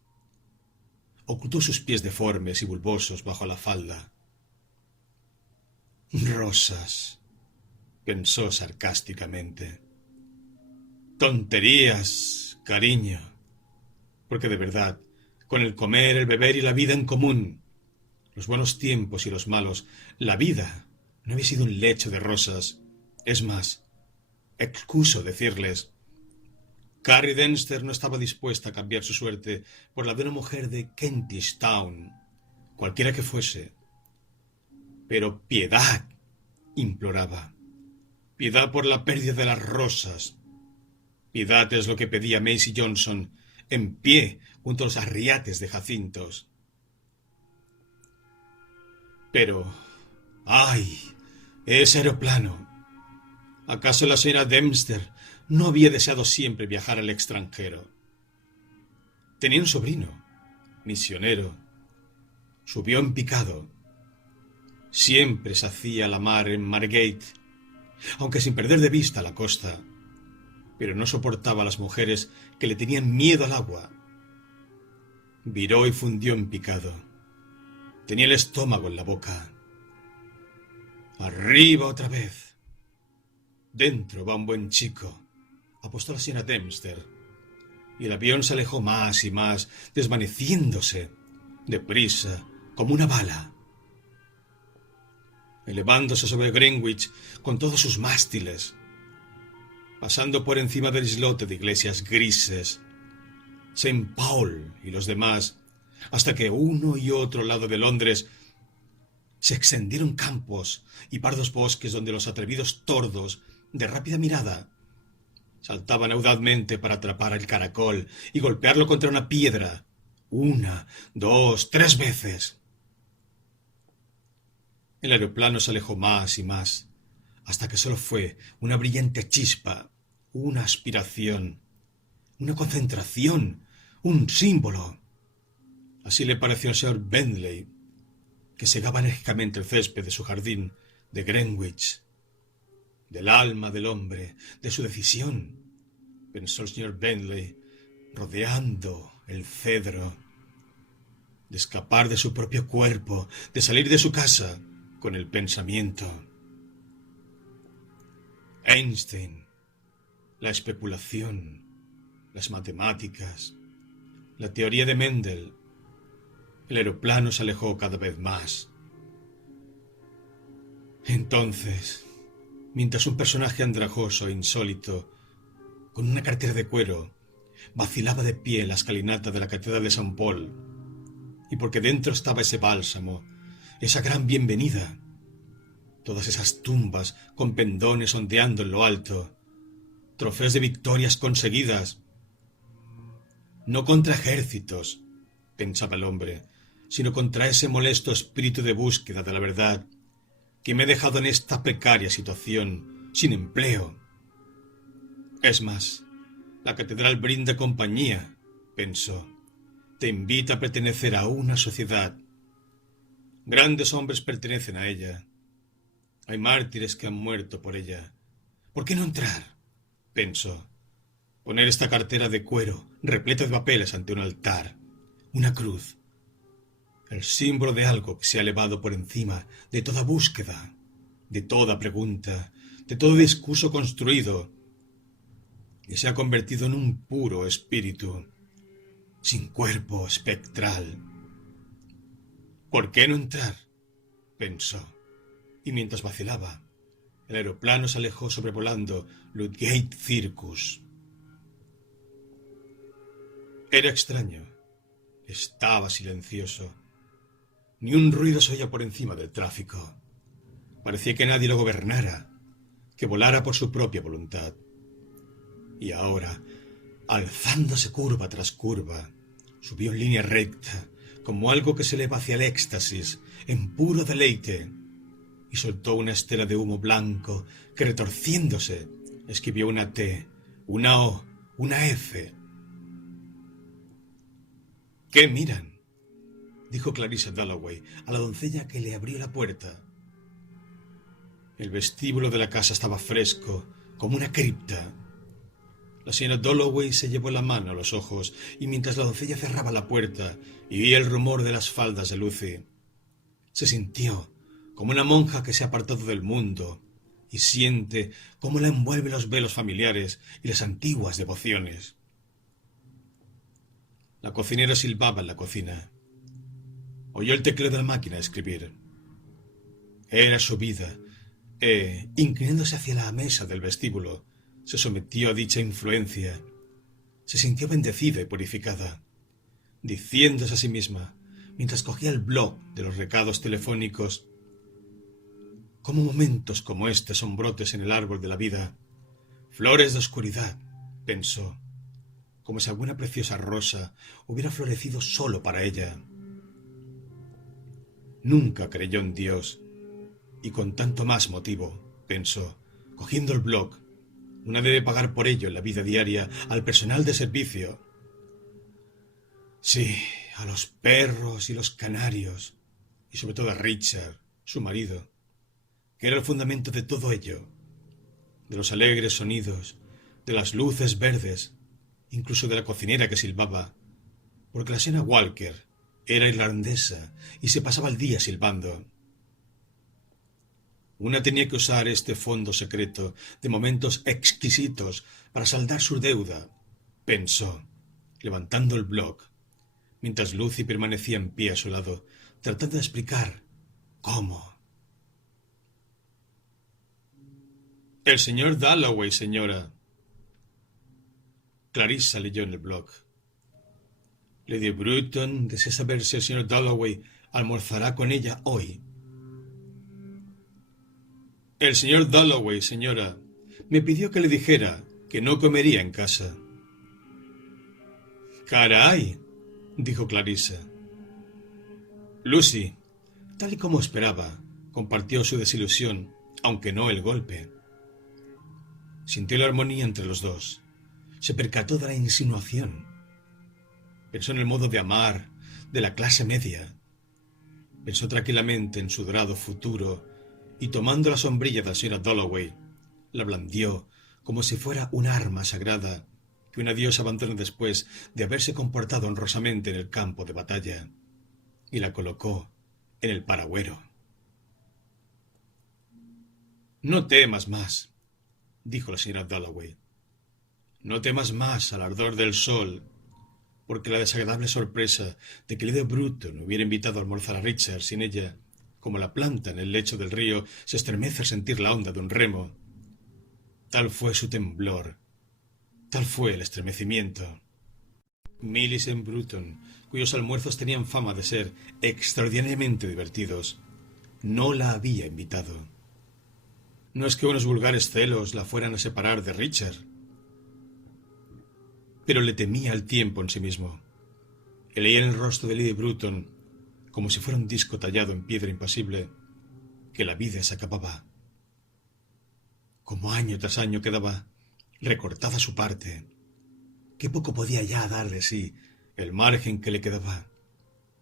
Ocultó sus pies deformes y bulbosos bajo la falda. Rosas, pensó sarcásticamente. Tonterías, cariño, porque de verdad, con el comer, el beber y la vida en común, los buenos tiempos y los malos, la vida no había sido un lecho de rosas. Es más, excuso decirles. Carrie Dempster no estaba dispuesta a cambiar su suerte por la de una mujer de Kentish Town, cualquiera que fuese. Pero piedad, imploraba. Piedad por la pérdida de las rosas. Piedad es lo que pedía Maisie Johnson, en pie junto a los arriates de jacintos. Pero, ¡ay! Ese aeroplano. ¿Acaso la señora Dempster no había deseado siempre viajar al extranjero? Tenía un sobrino, misionero. Subió en picado. Siempre se hacía la mar en Margate, aunque sin perder de vista la costa. Pero no soportaba a las mujeres que le tenían miedo al agua. Viró y fundió en picado. Tenía el estómago en la boca. Arriba otra vez. Dentro va un buen chico, apostó la señora Dempster, y el avión se alejó más y más, desvaneciéndose, deprisa, como una bala. Elevándose sobre Greenwich con todos sus mástiles, pasando por encima del islote de iglesias grises, St. Paul y los demás, hasta que uno y otro lado de Londres se extendieron campos y pardos bosques donde los atrevidos tordos, de rápida mirada, saltaban audazmente para atrapar al caracol y golpearlo contra una piedra, 1, 2, 3 veces. El aeroplano se alejó más y más, hasta que solo fue una brillante chispa, una aspiración, una concentración, un símbolo. Así le pareció al señor Bentley, que segaba enérgicamente el césped de su jardín de Greenwich. Del alma del hombre, de su decisión, pensó el señor Bentley, rodeando el cedro, de escapar de su propio cuerpo, de salir de su casa con el pensamiento. Einstein, la especulación, las matemáticas, la teoría de Mendel. El aeroplano se alejó cada vez más. Entonces, mientras un personaje andrajoso e insólito, con una cartera de cuero, vacilaba de pie en la escalinata de la catedral de St. Paul, y porque dentro estaba ese bálsamo, esa gran bienvenida, todas esas tumbas con pendones ondeando en lo alto, trofeos de victorias conseguidas, no contra ejércitos, pensaba el hombre, sino contra ese molesto espíritu de búsqueda de la verdad que me ha dejado en esta precaria situación, sin empleo. Es más, la catedral brinda compañía, pensó. Te invita a pertenecer a una sociedad. Grandes hombres pertenecen a ella. Hay mártires que han muerto por ella. ¿Por qué no entrar? Pensó. Poner esta cartera de cuero, repleta de papeles ante un altar. Una cruz. El símbolo de algo que se ha elevado por encima de toda búsqueda, de toda pregunta, de todo discurso construido, y se ha convertido en un puro espíritu, sin cuerpo, espectral. ¿Por qué no entrar? Pensó, y mientras vacilaba, el aeroplano se alejó sobrevolando Ludgate Circus. Era extraño. Estaba silencioso. Ni un ruido se oía por encima del tráfico. Parecía que nadie lo gobernara, que volara por su propia voluntad. Y ahora, alzándose curva tras curva, subió en línea recta, como algo que se eleva hacia el éxtasis, en puro deleite, y soltó una estela de humo blanco que, retorciéndose, escribió una T, una O, una F. ¿Qué miran?, dijo Clarissa Dalloway a la doncella que le abrió la puerta. El vestíbulo de la casa estaba fresco, como una cripta. La señora Dalloway se llevó la mano a los ojos, y mientras la doncella cerraba la puerta y oía el rumor de las faldas de Lucy, se sintió como una monja que se ha apartado del mundo y siente cómo la envuelven los velos familiares y las antiguas devociones. La cocinera silbaba en la cocina. Oyó el tecleo de la máquina de escribir. Era su vida, inclinándose hacia la mesa del vestíbulo, se sometió a dicha influencia, se sintió bendecida y purificada, diciéndose a sí misma, mientras cogía el blog de los recados telefónicos: cómo momentos como este son brotes en el árbol de la vida, flores de oscuridad, pensó, como si alguna preciosa rosa hubiera florecido solo para ella. Nunca creyó en Dios, y con tanto más motivo, pensó, cogiendo el blog, una debe pagar por ello en la vida diaria al personal de servicio. Sí, a los perros y los canarios, y sobre todo a Richard, su marido, que era el fundamento de todo ello, de los alegres sonidos, de las luces verdes, incluso de la cocinera que silbaba, porque la señora Walker era irlandesa y se pasaba el día silbando. Una tenía que usar este fondo secreto de momentos exquisitos para saldar su deuda, pensó, levantando el blog, mientras Lucy permanecía en pie a su lado, tratando de explicar cómo. El señor Dalloway, señora. Clarissa leyó en el blog. Lady Bruton desea saber si el señor Dalloway almorzará con ella hoy. El señor Dalloway, señora, me pidió que le dijera que no comería en casa. ¡Caray!, dijo Clarissa. Lucy, tal y como esperaba, compartió su desilusión, aunque no el golpe. Sintió la armonía entre los dos. Se percató de la insinuación. Pensó en el modo de amar de la clase media. Pensó tranquilamente en su dorado futuro y, tomando la sombrilla de la señora Dalloway, la blandió como si fuera un arma sagrada que una diosa abandona después de haberse comportado honrosamente en el campo de batalla, y la colocó en el paragüero. No temas más, dijo la señora Dalloway. No temas más al ardor del sol, porque la desagradable sorpresa de que Lady Bruton hubiera invitado a almorzar a Richard sin ella, como la planta en el lecho del río se estremece al sentir la onda de un remo. Tal fue su temblor, tal fue el estremecimiento. Millicent Bruton, cuyos almuerzos tenían fama de ser extraordinariamente divertidos, no la había invitado. No es que unos vulgares celos la fueran a separar de Richard, pero le temía el tiempo en sí mismo. Y leía en el rostro de Lady Bruton, como si fuera un disco tallado en piedra impasible, que la vida se acababa. Como año tras año quedaba recortada su parte, qué poco podía ya dar de sí el margen que le quedaba,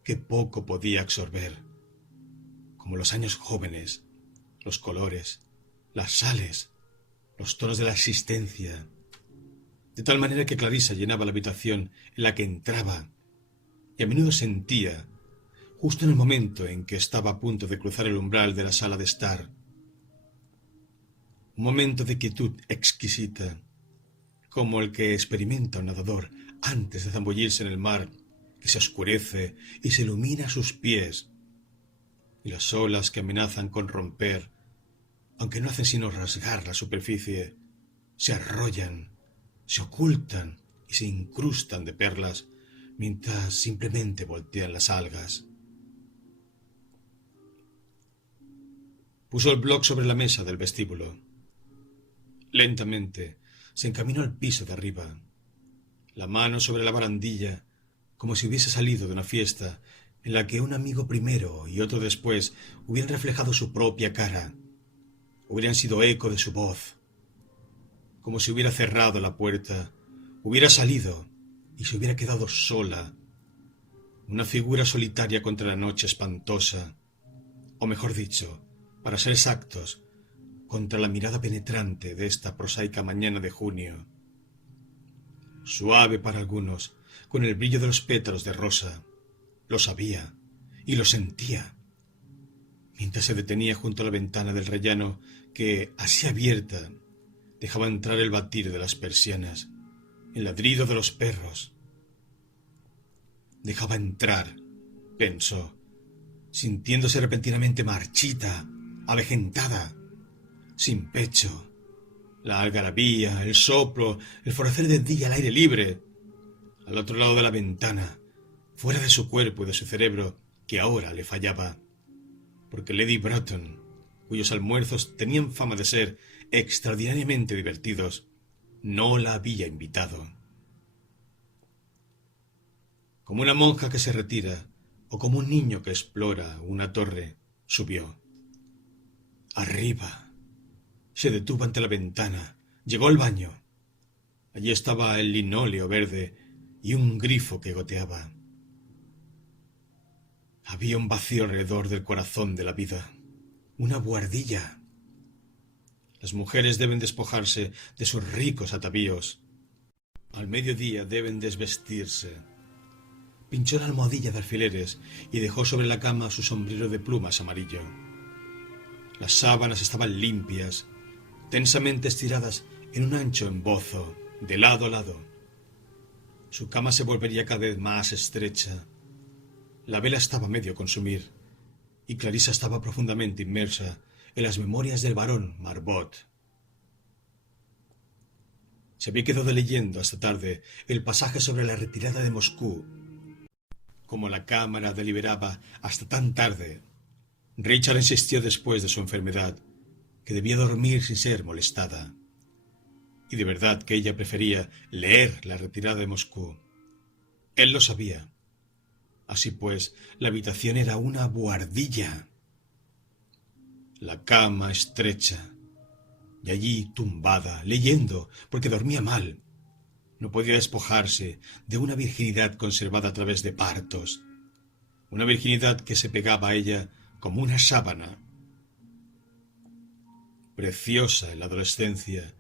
qué poco podía absorber. Como los años jóvenes, los colores, las sales, los tonos de la existencia, de tal manera que Clarissa llenaba la habitación en la que entraba, y a menudo sentía, justo en el momento en que estaba a punto de cruzar el umbral de la sala de estar, un momento de quietud exquisita, como el que experimenta un nadador antes de zambullirse en el mar, que se oscurece y se ilumina a sus pies, y las olas que amenazan con romper, aunque no hacen sino rasgar la superficie, se arrollan, se ocultan y se incrustan de perlas, mientras simplemente voltean las algas. Puso el blog sobre la mesa del vestíbulo. Lentamente se encaminó al piso de arriba, la mano sobre la barandilla, como si hubiese salido de una fiesta en la que un amigo primero y otro después hubieran reflejado su propia cara, hubieran sido eco de su voz, como si hubiera cerrado la puerta, hubiera salido y se hubiera quedado sola, una figura solitaria contra la noche espantosa, o mejor dicho, para ser exactos, contra la mirada penetrante de esta prosaica mañana de junio. Suave para algunos, con el brillo de los pétalos de rosa, lo sabía y lo sentía, mientras se detenía junto a la ventana del rellano que, así abierta, dejaba entrar el batir de las persianas, el ladrido de los perros. Dejaba entrar, pensó, sintiéndose repentinamente marchita, avejentada, sin pecho, La algarabía, el soplo, el florecer del día al aire libre, al otro lado de la ventana, fuera de su cuerpo y de su cerebro, que ahora le fallaba. Porque Lady Broughton, cuyos almuerzos tenían fama de ser extraordinariamente divertidos, no la había invitado. Como una monja que se retira, o como un niño que explora una torre, subió. Arriba. Se detuvo ante la ventana, llegó al baño. Allí estaba el linóleo verde y un grifo que goteaba. Había un vacío alrededor del corazón de la vida, una buhardilla. Las mujeres deben despojarse de sus ricos atavíos. Al mediodía deben desvestirse. Pinchó la almohadilla de alfileres y dejó sobre la cama su sombrero de plumas amarillo. Las sábanas estaban limpias, tensamente estiradas en un ancho embozo, de lado a lado. Su cama se volvería cada vez más estrecha. La vela estaba a medio consumir, y Clarisa estaba profundamente inmersa en las memorias del barón Marbot. Se había quedado leyendo hasta tarde el pasaje sobre la retirada de Moscú. Como la cámara deliberaba hasta tan tarde, Richard insistió después de su enfermedad que debía dormir sin ser molestada. Y de verdad que ella prefería leer la retirada de Moscú. Él lo sabía. Así pues, la habitación era una buhardilla. La cama estrecha, y allí tumbada, leyendo, porque dormía mal. No podía despojarse de una virginidad conservada a través de partos, una virginidad que se pegaba a ella como una sábana. Preciosa en la adolescencia,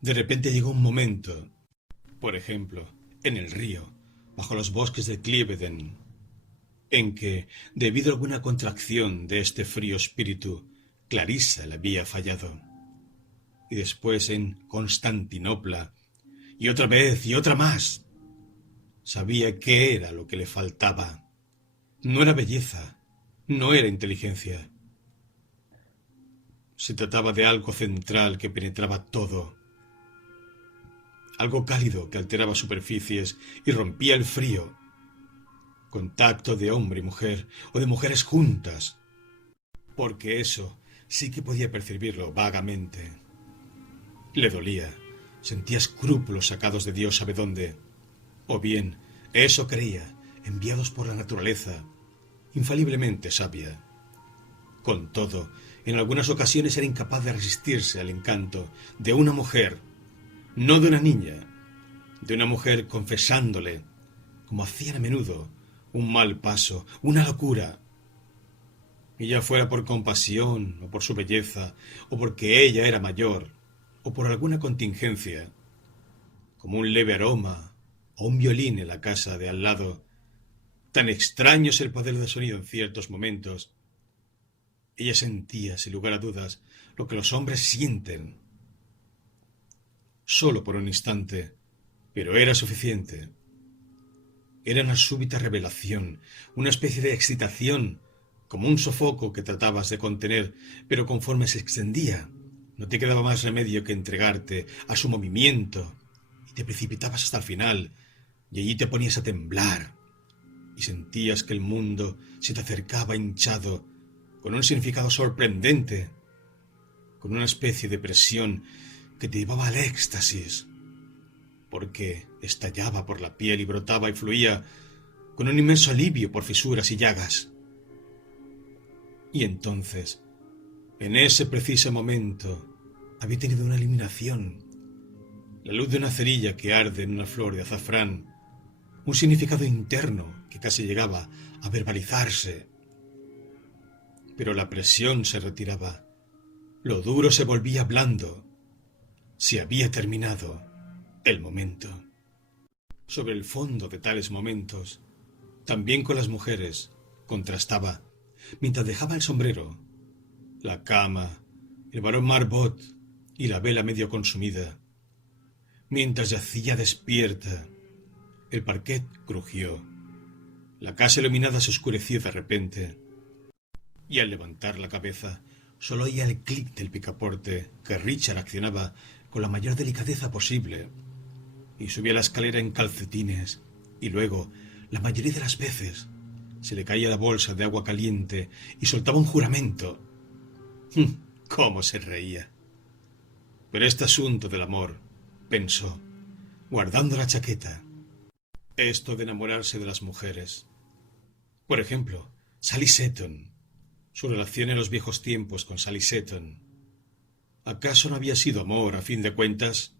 de repente llegó un momento, por ejemplo, en el río, bajo los bosques de Cliveden, en que, debido a alguna contracción de este frío espíritu, Clarisa le había fallado. Y después en Constantinopla, y otra vez y otra más. Sabía qué era lo que le faltaba. No era belleza, no era inteligencia. Se trataba de algo central que penetraba todo. Algo cálido que alteraba superficies y rompía el frío. Contacto de hombre y mujer, o de mujeres juntas. Porque eso sí que podía percibirlo vagamente. Le dolía. Sentía escrúpulos sacados de Dios sabe dónde. O bien, eso creía, enviados por la naturaleza, infaliblemente sabia. Con todo, en algunas ocasiones era incapaz de resistirse al encanto de una mujer, no de una niña, de una mujer confesándole, como hacían a menudo, un mal paso, una locura. Y ya fuera por compasión, o por su belleza, o porque ella era mayor, o por alguna contingencia, como un leve aroma o un violín en la casa de al lado. Tan extraño es el poder del sonido en ciertos momentos. Ella sentía, sin lugar a dudas, lo que los hombres sienten. Solo por un instante, pero era suficiente. Era una súbita revelación, una especie de excitación, como un sofoco que tratabas de contener, pero conforme se extendía, no te quedaba más remedio que entregarte a su movimiento, y te precipitabas hasta el final, y allí te ponías a temblar, y sentías que el mundo se te acercaba hinchado, con un significado sorprendente, con una especie de presión que te llevaba al éxtasis, porque estallaba por la piel y brotaba y fluía con un inmenso alivio por fisuras y llagas. Y entonces, en ese preciso momento, había tenido una iluminación, la luz de una cerilla que arde en una flor de azafrán, un significado interno que casi llegaba a verbalizarse. Pero la presión se retiraba, lo duro se volvía blando. Se había terminado el momento. Sobre el fondo de tales momentos, también con las mujeres, contrastaba, mientras dejaba el sombrero, la cama, el barón Marbot y la vela medio consumida. Mientras yacía despierta, el parquet crujió, la casa iluminada se oscureció de repente, y al levantar la cabeza, solo oía el clic del picaporte que Richard accionaba con la mayor delicadeza posible, y subía la escalera en calcetines, y luego, la mayoría de las veces, se le caía la bolsa de agua caliente y soltaba un juramento. ¡Cómo se reía! Pero este asunto del amor, pensó, guardando la chaqueta, esto de enamorarse de las mujeres. Por ejemplo, Sally Seton, su relación en los viejos tiempos con Sally Seton. ¿Acaso no había sido amor, a fin de cuentas?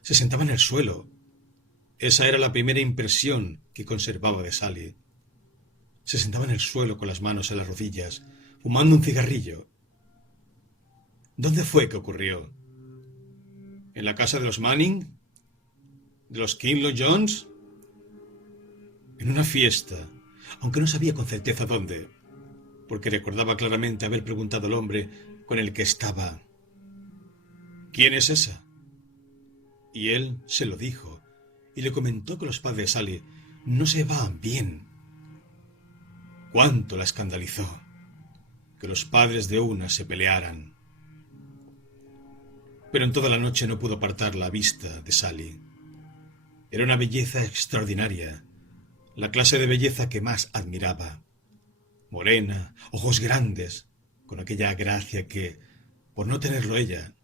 Se sentaba en el suelo. Esa era la primera impresión que conservaba de Sally. Se sentaba en el suelo con las manos en las rodillas, fumando un cigarrillo. ¿Dónde fue que ocurrió? ¿En la casa de los Manning? ¿De los Kinloch Jones? En una fiesta, aunque no sabía con certeza dónde, porque recordaba claramente haber preguntado al hombre con el que estaba: ¿quién es esa? Y él se lo dijo, y le comentó que los padres de Sally no se llevaban bien. Cuánto la escandalizó que los padres de una se pelearan. Pero en toda la noche no pudo apartar la vista de Sally. Era una belleza extraordinaria, la clase de belleza que más admiraba. Morena, ojos grandes, con aquella gracia que, por no tenerlo ella,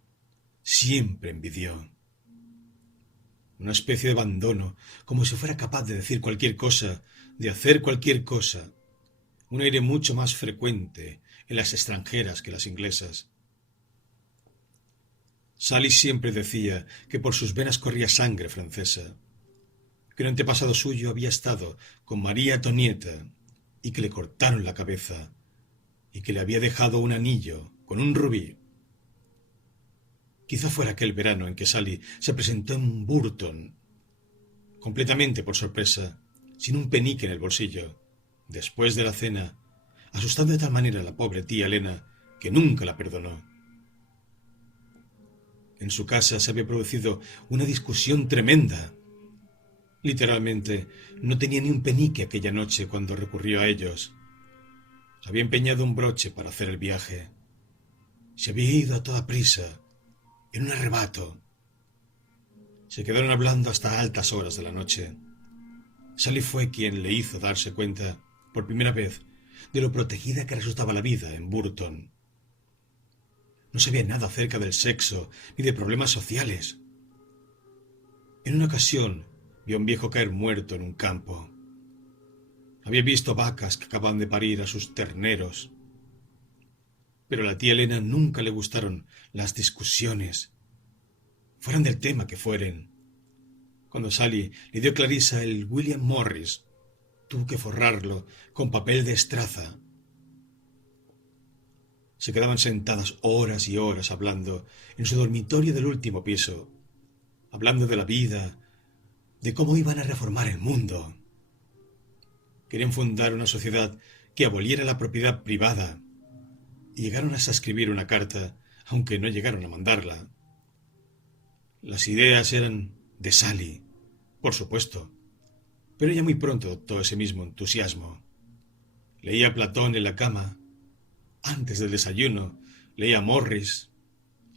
siempre envidió. Una especie de abandono, como si fuera capaz de decir cualquier cosa, de hacer cualquier cosa. Un aire mucho más frecuente en las extranjeras que las inglesas. Sally siempre decía que por sus venas corría sangre francesa, que un antepasado suyo había estado con María Antonieta y que le cortaron la cabeza y que le había dejado un anillo con un rubí. Quizá fuera aquel verano en que Sally se presentó en Burton, completamente por sorpresa, sin un penique en el bolsillo, después de la cena, asustando de tal manera a la pobre tía Elena que nunca la perdonó. En su casa se había producido una discusión tremenda. Literalmente, no tenía ni un penique aquella noche cuando recurrió a ellos. Había empeñado un broche para hacer el viaje. Se había ido a toda prisa, en un arrebato. Se quedaron hablando hasta altas horas de la noche. Sally fue quien le hizo darse cuenta, por primera vez, de lo protegida que resultaba la vida en Burton. No sabía nada acerca del sexo ni de problemas sociales. En una ocasión vio a un viejo caer muerto en un campo. Había visto vacas que acababan de parir a sus terneros. Pero a la tía Elena nunca le gustaron las discusiones, fueran del tema que fueren. Cuando Sally le dio a Clarissa el William Morris, tuvo que forrarlo con papel de estraza. Se quedaban sentadas horas y horas hablando en su dormitorio del último piso, hablando de la vida, de cómo iban a reformar el mundo. Querían fundar una sociedad que aboliera la propiedad privada, y llegaron hasta escribir una carta, aunque no llegaron a mandarla. Las ideas eran de Sally, por supuesto, pero ella muy pronto adoptó ese mismo entusiasmo. Leía a Platón en la cama. Antes del desayuno, leía a Morris,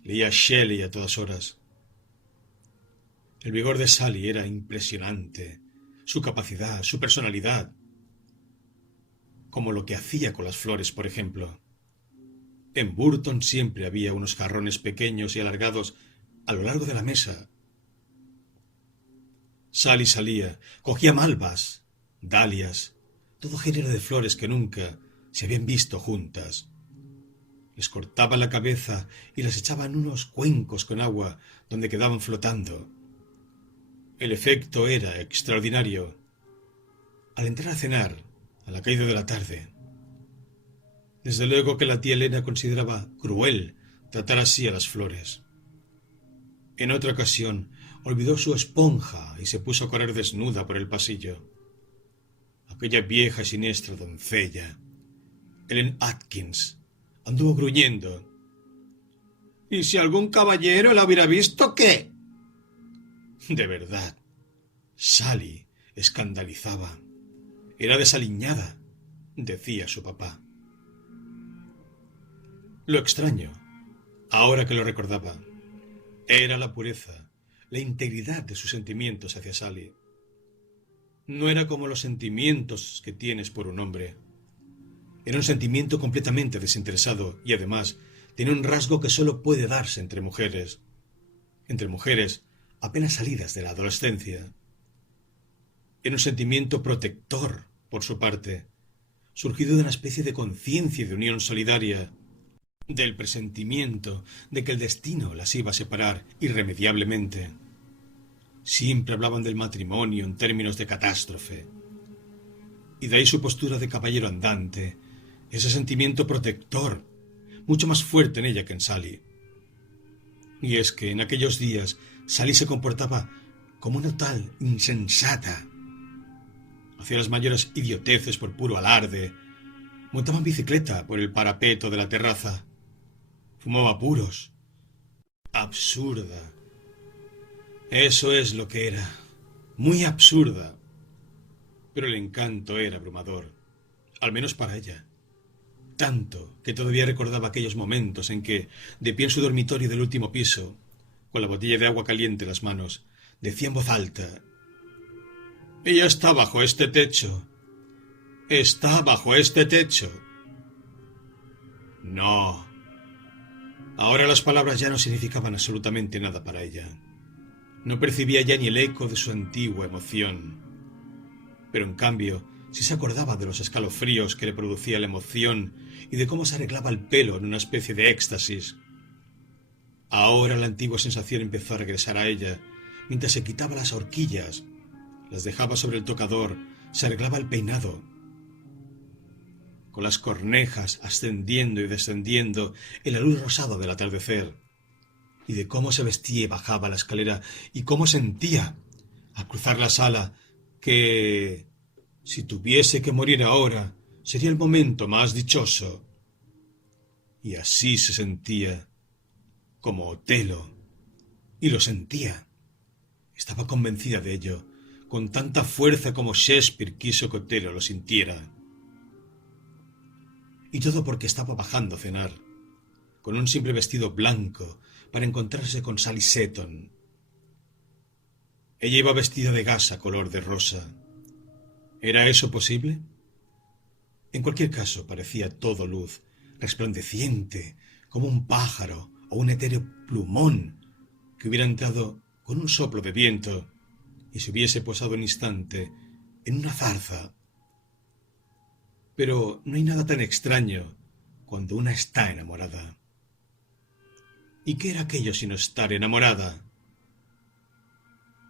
leía a Shelley a todas horas. El vigor de Sally era impresionante, su capacidad, su personalidad, como lo que hacía con las flores, por ejemplo. En Burton siempre había unos jarrones pequeños y alargados a lo largo de la mesa. Sally salía, cogía malvas, dalias, todo género de flores que nunca se habían visto juntas. Les cortaba la cabeza y las echaba en unos cuencos con agua donde quedaban flotando. El efecto era extraordinario. Al entrar a cenar, a la caída de la tarde, desde luego que la tía Elena consideraba cruel tratar así a las flores. En otra ocasión, olvidó su esponja y se puso a correr desnuda por el pasillo. Aquella vieja y siniestra doncella, Ellen Atkins, anduvo gruñendo. ¿Y si algún caballero la hubiera visto, qué? De verdad, Sally escandalizaba. Era desaliñada, decía su papá. Lo extraño, ahora que lo recordaba, Era la pureza, la integridad de sus sentimientos hacia Sally. No era como los sentimientos que tienes por un hombre. Era un sentimiento completamente desinteresado y además tenía un rasgo que solo puede darse entre mujeres apenas salidas de la adolescencia. Era un sentimiento protector, por su parte, surgido de una especie de conciencia y de unión solidaria, del presentimiento de que el destino las iba a separar irremediablemente. Siempre hablaban del matrimonio en términos de catástrofe. Y de ahí su postura de caballero andante, ese sentimiento protector, mucho más fuerte en ella que en Sally. Y es que en aquellos días Sally se comportaba como una tal insensata. Hacía las mayores idioteces por puro alarde, montaba en bicicleta por el parapeto de la terraza, fumaba puros. Absurda. Eso es lo que era, muy absurda. Pero el encanto era abrumador, al menos para ella. Tanto que todavía recordaba aquellos momentos en que, de pie en su dormitorio del último piso, con la botella de agua caliente en las manos, decía en voz alta: «Ella está bajo este techo. Está bajo este techo». No. Ahora las palabras ya no significaban absolutamente nada para ella. No percibía ya ni el eco de su antigua emoción. Pero en cambio, sí se acordaba de los escalofríos que le producía la emoción y de cómo se arreglaba el pelo en una especie de éxtasis. Ahora la antigua sensación empezó a regresar a ella, mientras se quitaba las horquillas, las dejaba sobre el tocador, se arreglaba el peinado, con las cornejas ascendiendo y descendiendo en la luz rosada del atardecer, y de cómo se vestía y bajaba la escalera, y cómo sentía, al cruzar la sala, que, si tuviese que morir ahora, sería el momento más dichoso. Y así se sentía, como Otelo, y lo sentía. Estaba convencida de ello, con tanta fuerza como Shakespeare quiso que Otelo lo sintiera. Y todo porque estaba bajando a cenar, con un simple vestido blanco, para encontrarse con Sally Seton. Ella iba vestida de gasa color de rosa. ¿Era eso posible? En cualquier caso, parecía todo luz, resplandeciente, como un pájaro o un etéreo plumón que hubiera entrado con un soplo de viento y se hubiese posado un instante en una zarza. Pero no hay nada tan extraño cuando una está enamorada. ¿Y qué era aquello sino estar enamorada?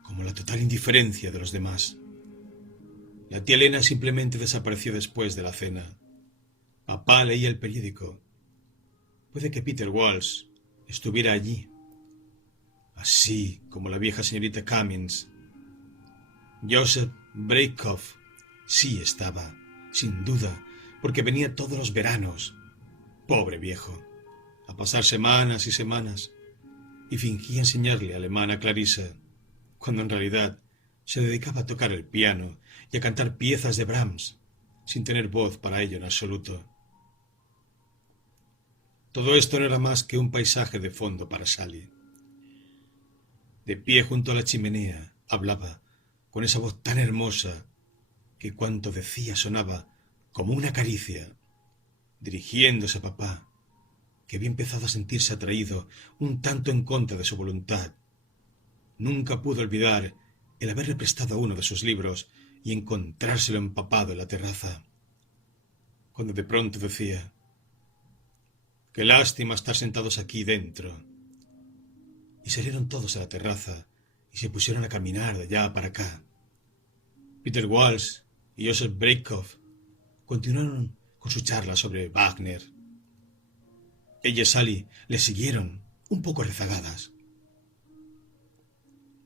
Como la total indiferencia de los demás. La tía Elena simplemente desapareció después de la cena. Papá leía el periódico. Puede que Peter Walsh estuviera allí, así como la vieja señorita Cummins. Joseph Breakoff sí estaba, sin duda, porque venía todos los veranos, pobre viejo, a pasar semanas y semanas, y fingía enseñarle alemán a Clarissa, cuando en realidad se dedicaba a tocar el piano y a cantar piezas de Brahms, sin tener voz para ello en absoluto. Todo esto no era más que un paisaje de fondo para Sally. De pie junto a la chimenea, hablaba, con esa voz tan hermosa, que cuanto decía sonaba como una caricia, dirigiéndose a papá, que había empezado a sentirse atraído un tanto en contra de su voluntad. Nunca pudo olvidar el haberle prestado uno de sus libros y encontrárselo empapado en la terraza, cuando de pronto decía: «Qué lástima estar sentados aquí dentro». Y salieron todos a la terraza y se pusieron a caminar de allá para acá. Peter Walsh y Joseph Breakoff continuaron con su charla sobre Wagner. Ella y Sally le siguieron, un poco rezagadas.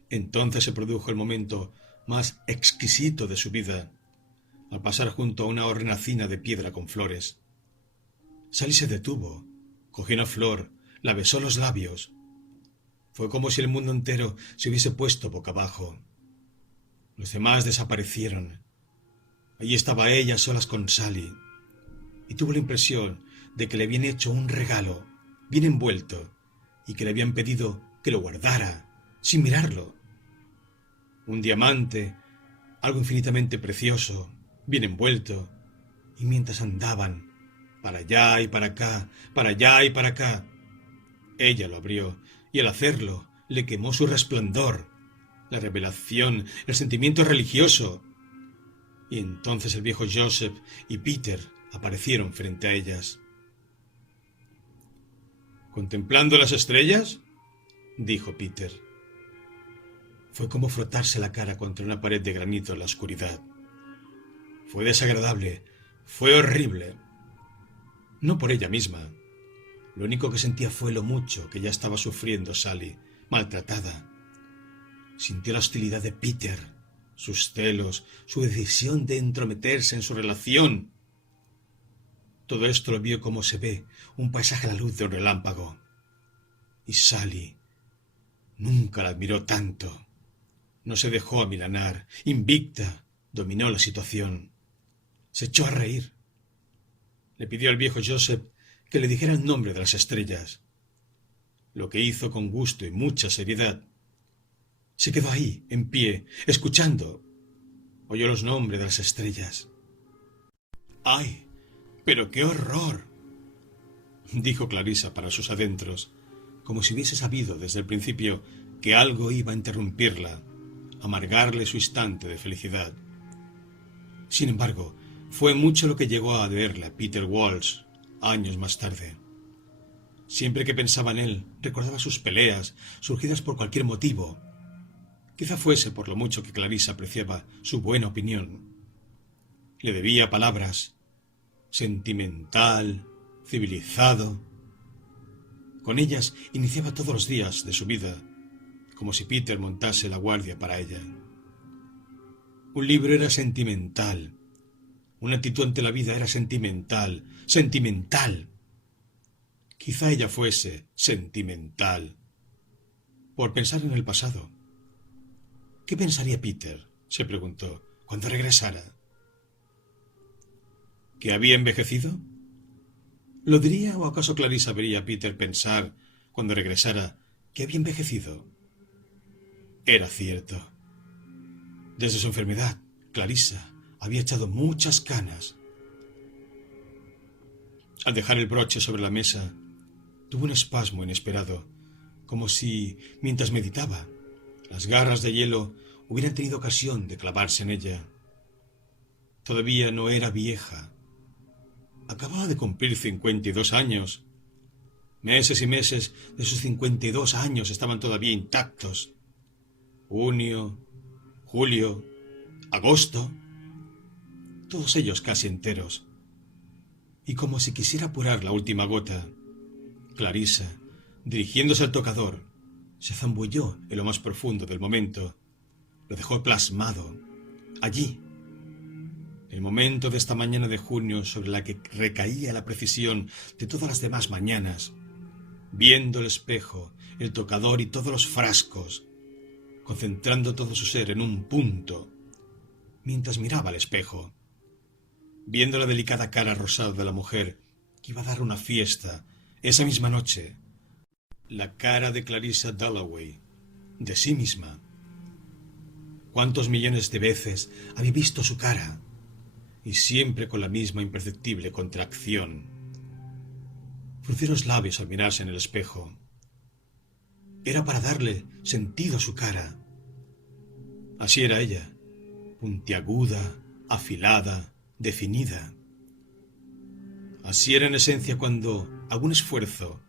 Entonces se produjo el momento más exquisito de su vida, al pasar junto a una hornacina de piedra con flores. Sally se detuvo, cogió una flor, la besó los labios. Fue como si el mundo entero se hubiese puesto boca abajo. Los demás desaparecieron. Allí estaba ella a solas con Sally, y tuvo la impresión de que le habían hecho un regalo, bien envuelto, y que le habían pedido que lo guardara, sin mirarlo. Un diamante, algo infinitamente precioso, bien envuelto, y mientras andaban, para allá y para acá, para allá y para acá, ella lo abrió, y al hacerlo le quemó su resplandor, la revelación, el sentimiento religioso. Y entonces el viejo Joseph y Peter aparecieron frente a ellas. ¿Contemplando las estrellas?, dijo Peter. Fue como frotarse la cara contra una pared de granito en la oscuridad. Fue desagradable, fue horrible. No por ella misma. Lo único que sentía fue lo mucho que ya estaba sufriendo Sally, maltratada. Sintió la hostilidad de Peter, sus celos, su decisión de entrometerse en su relación. Todo esto lo vio como se ve un paisaje a la luz de un relámpago. Y Sally nunca la admiró tanto. No se dejó amilanar, invicta, dominó la situación. Se echó a reír. Le pidió al viejo Joseph que le dijera el nombre de las estrellas, lo que hizo con gusto y mucha seriedad. Se quedó ahí, en pie, escuchando. Oyó los nombres de las estrellas. ¡Ay, pero qué horror!, dijo Clarissa para sus adentros, como si hubiese sabido desde el principio que algo iba a interrumpirla, amargarle su instante de felicidad. Sin embargo, fue mucho lo que llegó a verle a Peter Walsh años más tarde. Siempre que pensaba en él, recordaba sus peleas, surgidas por cualquier motivo. Quizá fuese por lo mucho que Clarissa apreciaba su buena opinión. Le debía palabras. Sentimental, civilizado. Con ellas iniciaba todos los días de su vida, como si Peter montase la guardia para ella. Un libro era sentimental. Una actitud ante la vida era sentimental, sentimental. Quizá ella fuese sentimental por pensar en el pasado. ¿Qué pensaría Peter?, se preguntó, cuando regresara. ¿Que había envejecido? ¿Lo diría o acaso Clarissa vería a Peter pensar, cuando regresara, que había envejecido? Era cierto. Desde su enfermedad, Clarissa había echado muchas canas. Al dejar el broche sobre la mesa, tuvo un espasmo inesperado, como si, mientras meditaba, las garras de hielo hubieran tenido ocasión de clavarse en ella. Todavía no era vieja. Acababa de cumplir 52 años. Meses y meses de sus 52 años estaban todavía intactos. Junio, julio, agosto, todos ellos casi enteros. Y como si quisiera apurar la última gota, Clarissa, dirigiéndose al tocador, se zambulló en lo más profundo del momento. Lo dejó plasmado, allí. El momento de esta mañana de junio sobre la que recaía la precisión de todas las demás mañanas, viendo el espejo, el tocador y todos los frascos, concentrando todo su ser en un punto, mientras miraba al espejo, viendo la delicada cara rosada de la mujer que iba a dar una fiesta esa misma noche, la cara de Clarissa Dalloway, de sí misma. ¿Cuántos millones de veces había visto su cara? Y siempre con la misma imperceptible contracción. Frunció los labios al mirarse en el espejo. Era para darle sentido a su cara. Así era ella, puntiaguda, afilada, definida. Así era en esencia cuando algún esfuerzo,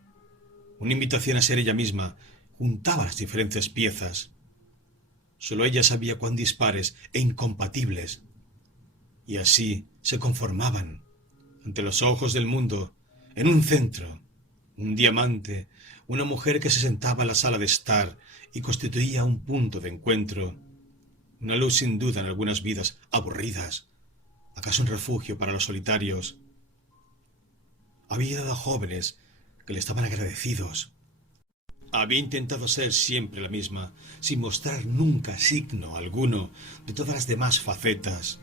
una invitación a ser ella misma, juntaba las diferentes piezas. Solo ella sabía cuán dispares e incompatibles. Y así se conformaban, ante los ojos del mundo, en un centro, un diamante, una mujer que se sentaba en la sala de estar y constituía un punto de encuentro, una luz sin duda en algunas vidas aburridas, acaso un refugio para los solitarios. Había dado a jóvenes que le estaban agradecidos. Había intentado ser siempre la misma, sin mostrar nunca signo alguno de todas las demás facetas.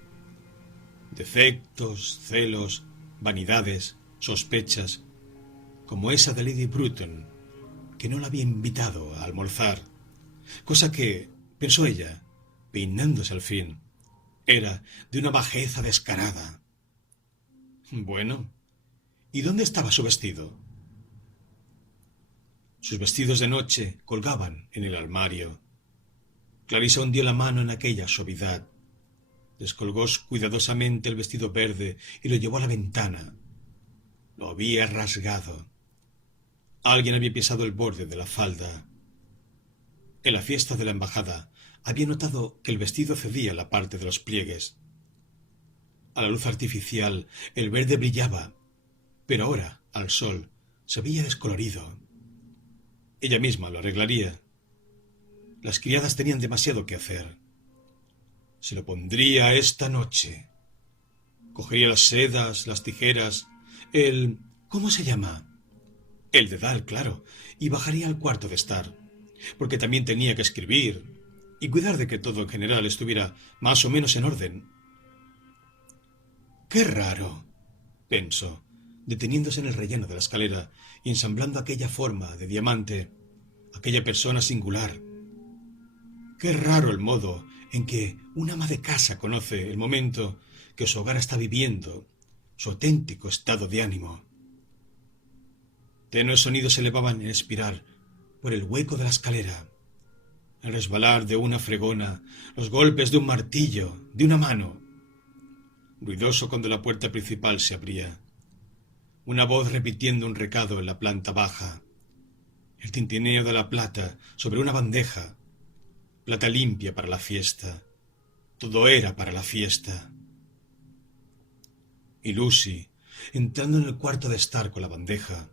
Defectos, celos, vanidades, sospechas, como esa de Lady Bruton, que no la había invitado a almorzar, cosa que, pensó ella, peinándose al fin, era de una bajeza descarada. Bueno, ¿y dónde estaba su vestido? Sus vestidos de noche colgaban en el armario. Clarisa hundió la mano en aquella suavidad. Descolgó cuidadosamente el vestido verde y lo llevó a la ventana. Lo había rasgado. Alguien había pisado el borde de la falda. En la fiesta de la embajada había notado que el vestido cedía la parte de los pliegues. A la luz artificial el verde brillaba, pero ahora, al sol, se veía descolorido. Ella misma lo arreglaría. Las criadas tenían demasiado que hacer. Se lo pondría esta noche. Cogería las sedas, las tijeras, ¿cómo se llama? El dedal, claro, y bajaría al cuarto de estar, porque también tenía que escribir y cuidar de que todo en general estuviera más o menos en orden. ¡Qué raro!, pensó, deteniéndose en el relleno de la escalera y ensamblando aquella forma de diamante, aquella persona singular. ¡Qué raro el modo en que una ama de casa conoce el momento que su hogar está viviendo, su auténtico estado de ánimo! Tenues sonidos se elevaban en espiral por el hueco de la escalera, el resbalar de una fregona, los golpes de un martillo, de una mano. Ruidoso cuando la puerta principal se abría. Una voz repitiendo un recado en la planta baja. El tintineo de la plata sobre una bandeja. Plata limpia para la fiesta. Todo era para la fiesta. Y Lucy, entrando en el cuarto de estar con la bandeja,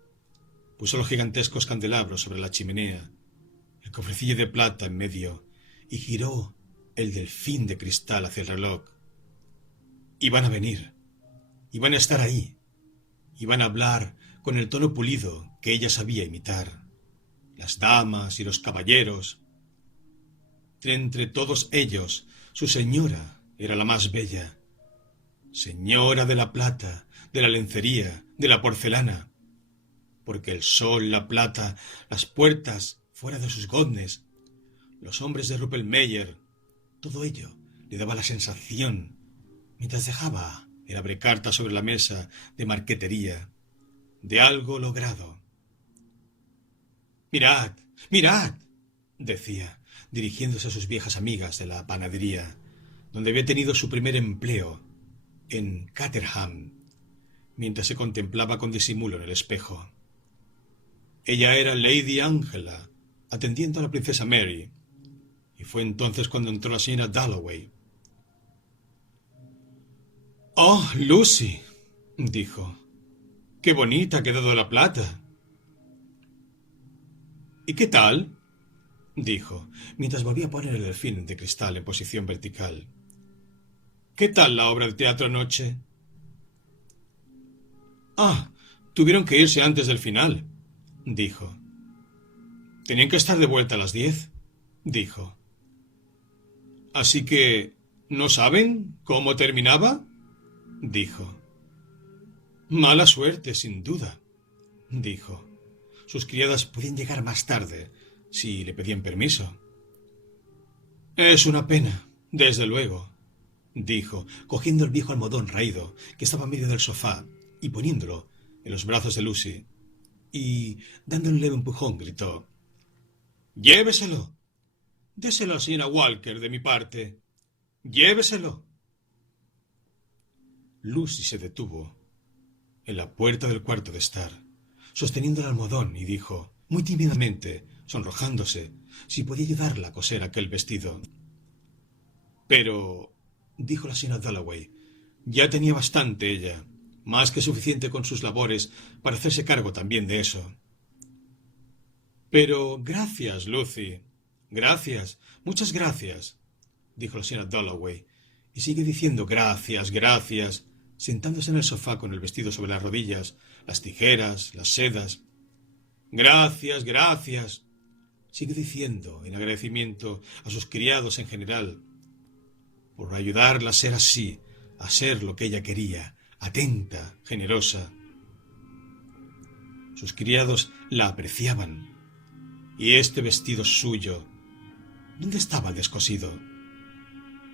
puso los gigantescos candelabros sobre la chimenea, el cofrecillo de plata en medio, y giró el delfín de cristal hacia el reloj. Iban a venir, iban a estar ahí, iban a hablar con el tono pulido que ella sabía imitar, las damas y los caballeros. Entre todos ellos, su señora era la más bella, señora de la plata, de la lencería, de la porcelana, porque el sol, la plata, las puertas fuera de sus goznes, los hombres de Ruppelmayer, todo ello le daba la sensación, mientras dejaba el abrecarta sobre la mesa de marquetería, de algo logrado. «Mirad, mirad», decía, dirigiéndose a sus viejas amigas de la panadería, donde había tenido su primer empleo, en Caterham, mientras se contemplaba con disimulo en el espejo. Ella era Lady Angela, atendiendo a la princesa Mary, y fue entonces cuando entró la señora Dalloway. «Oh, Lucy», dijo, «qué bonita ha quedado la plata». «¿Y qué tal?», dijo, mientras volvía a poner el delfín de cristal en posición vertical. «¿Qué tal la obra de teatro anoche?». «Ah, tuvieron que irse antes del final», dijo. «Tenían que estar de vuelta a las 10», dijo. «Así que, ¿no saben cómo terminaba?», dijo. «Mala suerte, sin duda», dijo. Sus criadas podían llegar más tarde, si le pedían permiso. «Es una pena, desde luego», dijo, cogiendo el viejo almohadón raído que estaba en medio del sofá y poniéndolo en los brazos de Lucy, y, dándole un leve empujón, gritó: «¡Lléveselo! Déselo a la señora Walker de mi parte. ¡Lléveselo!». Lucy se detuvo en la puerta del cuarto de estar, sosteniendo el almohadón, y dijo, muy tímidamente, sonrojándose, si podía ayudarla a coser aquel vestido. «Pero», dijo la señora Dalloway, «ya tenía bastante ella, más que suficiente con sus labores para hacerse cargo también de eso». «Pero gracias, Lucy, gracias, muchas gracias», dijo la señora Dalloway, y sigue diciendo gracias, gracias, sentándose en el sofá con el vestido sobre las rodillas, las tijeras, las sedas. «Gracias, gracias», sigue diciendo en agradecimiento a sus criados en general, por ayudarla a ser así, a ser lo que ella quería, atenta, generosa. Sus criados la apreciaban. Y este vestido suyo, ¿dónde estaba el descosido?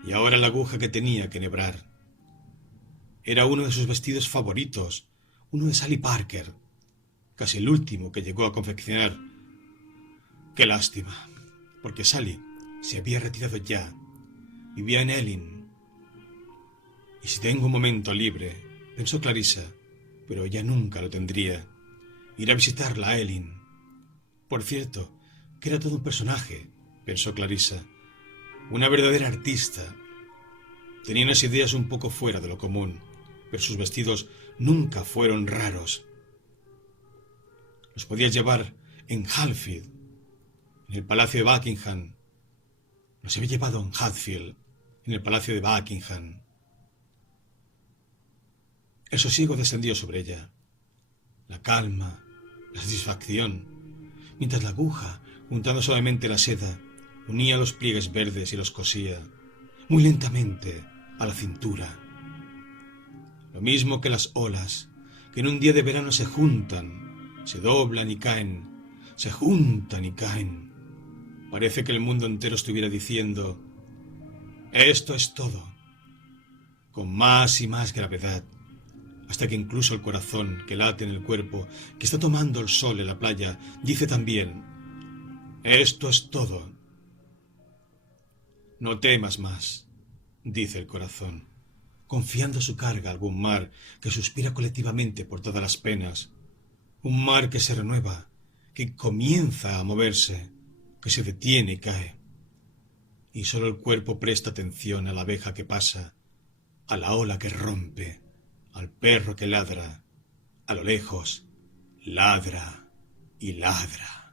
Y ahora la aguja que tenía que enhebrar. Era uno de sus vestidos favoritos, uno de Sally Parker, casi el último que llegó a confeccionar. Qué lástima, porque Sally se había retirado ya. Vivía en Ealing. Y si tengo un momento libre, pensó Clarissa, pero ella nunca lo tendría, ir a visitarla a Ealing. Por cierto, que era todo un personaje, pensó Clarissa, una verdadera artista. Tenía unas ideas un poco fuera de lo común, pero sus vestidos nunca fueron raros. Los podía llevar en Hatfield, en el Palacio de Buckingham. Los había llevado en Hatfield, en el Palacio de Buckingham. El sosiego descendió sobre ella, la calma, la satisfacción, mientras la aguja, juntando suavemente la seda, unía los pliegues verdes y los cosía, muy lentamente, a la cintura. Lo mismo que las olas, que en un día de verano se juntan, se doblan y caen, se juntan y caen. Parece que el mundo entero estuviera diciendo: esto es todo, con más y más gravedad, hasta que incluso el corazón que late en el cuerpo, que está tomando el sol en la playa, dice también: esto es todo. No temas más, dice el corazón, confiando su carga a algún mar que suspira colectivamente por todas las penas, un mar que se renueva, que comienza a moverse, que se detiene y cae, y solo el cuerpo presta atención a la abeja que pasa, a la ola que rompe, al perro que ladra, a lo lejos, ladra y ladra.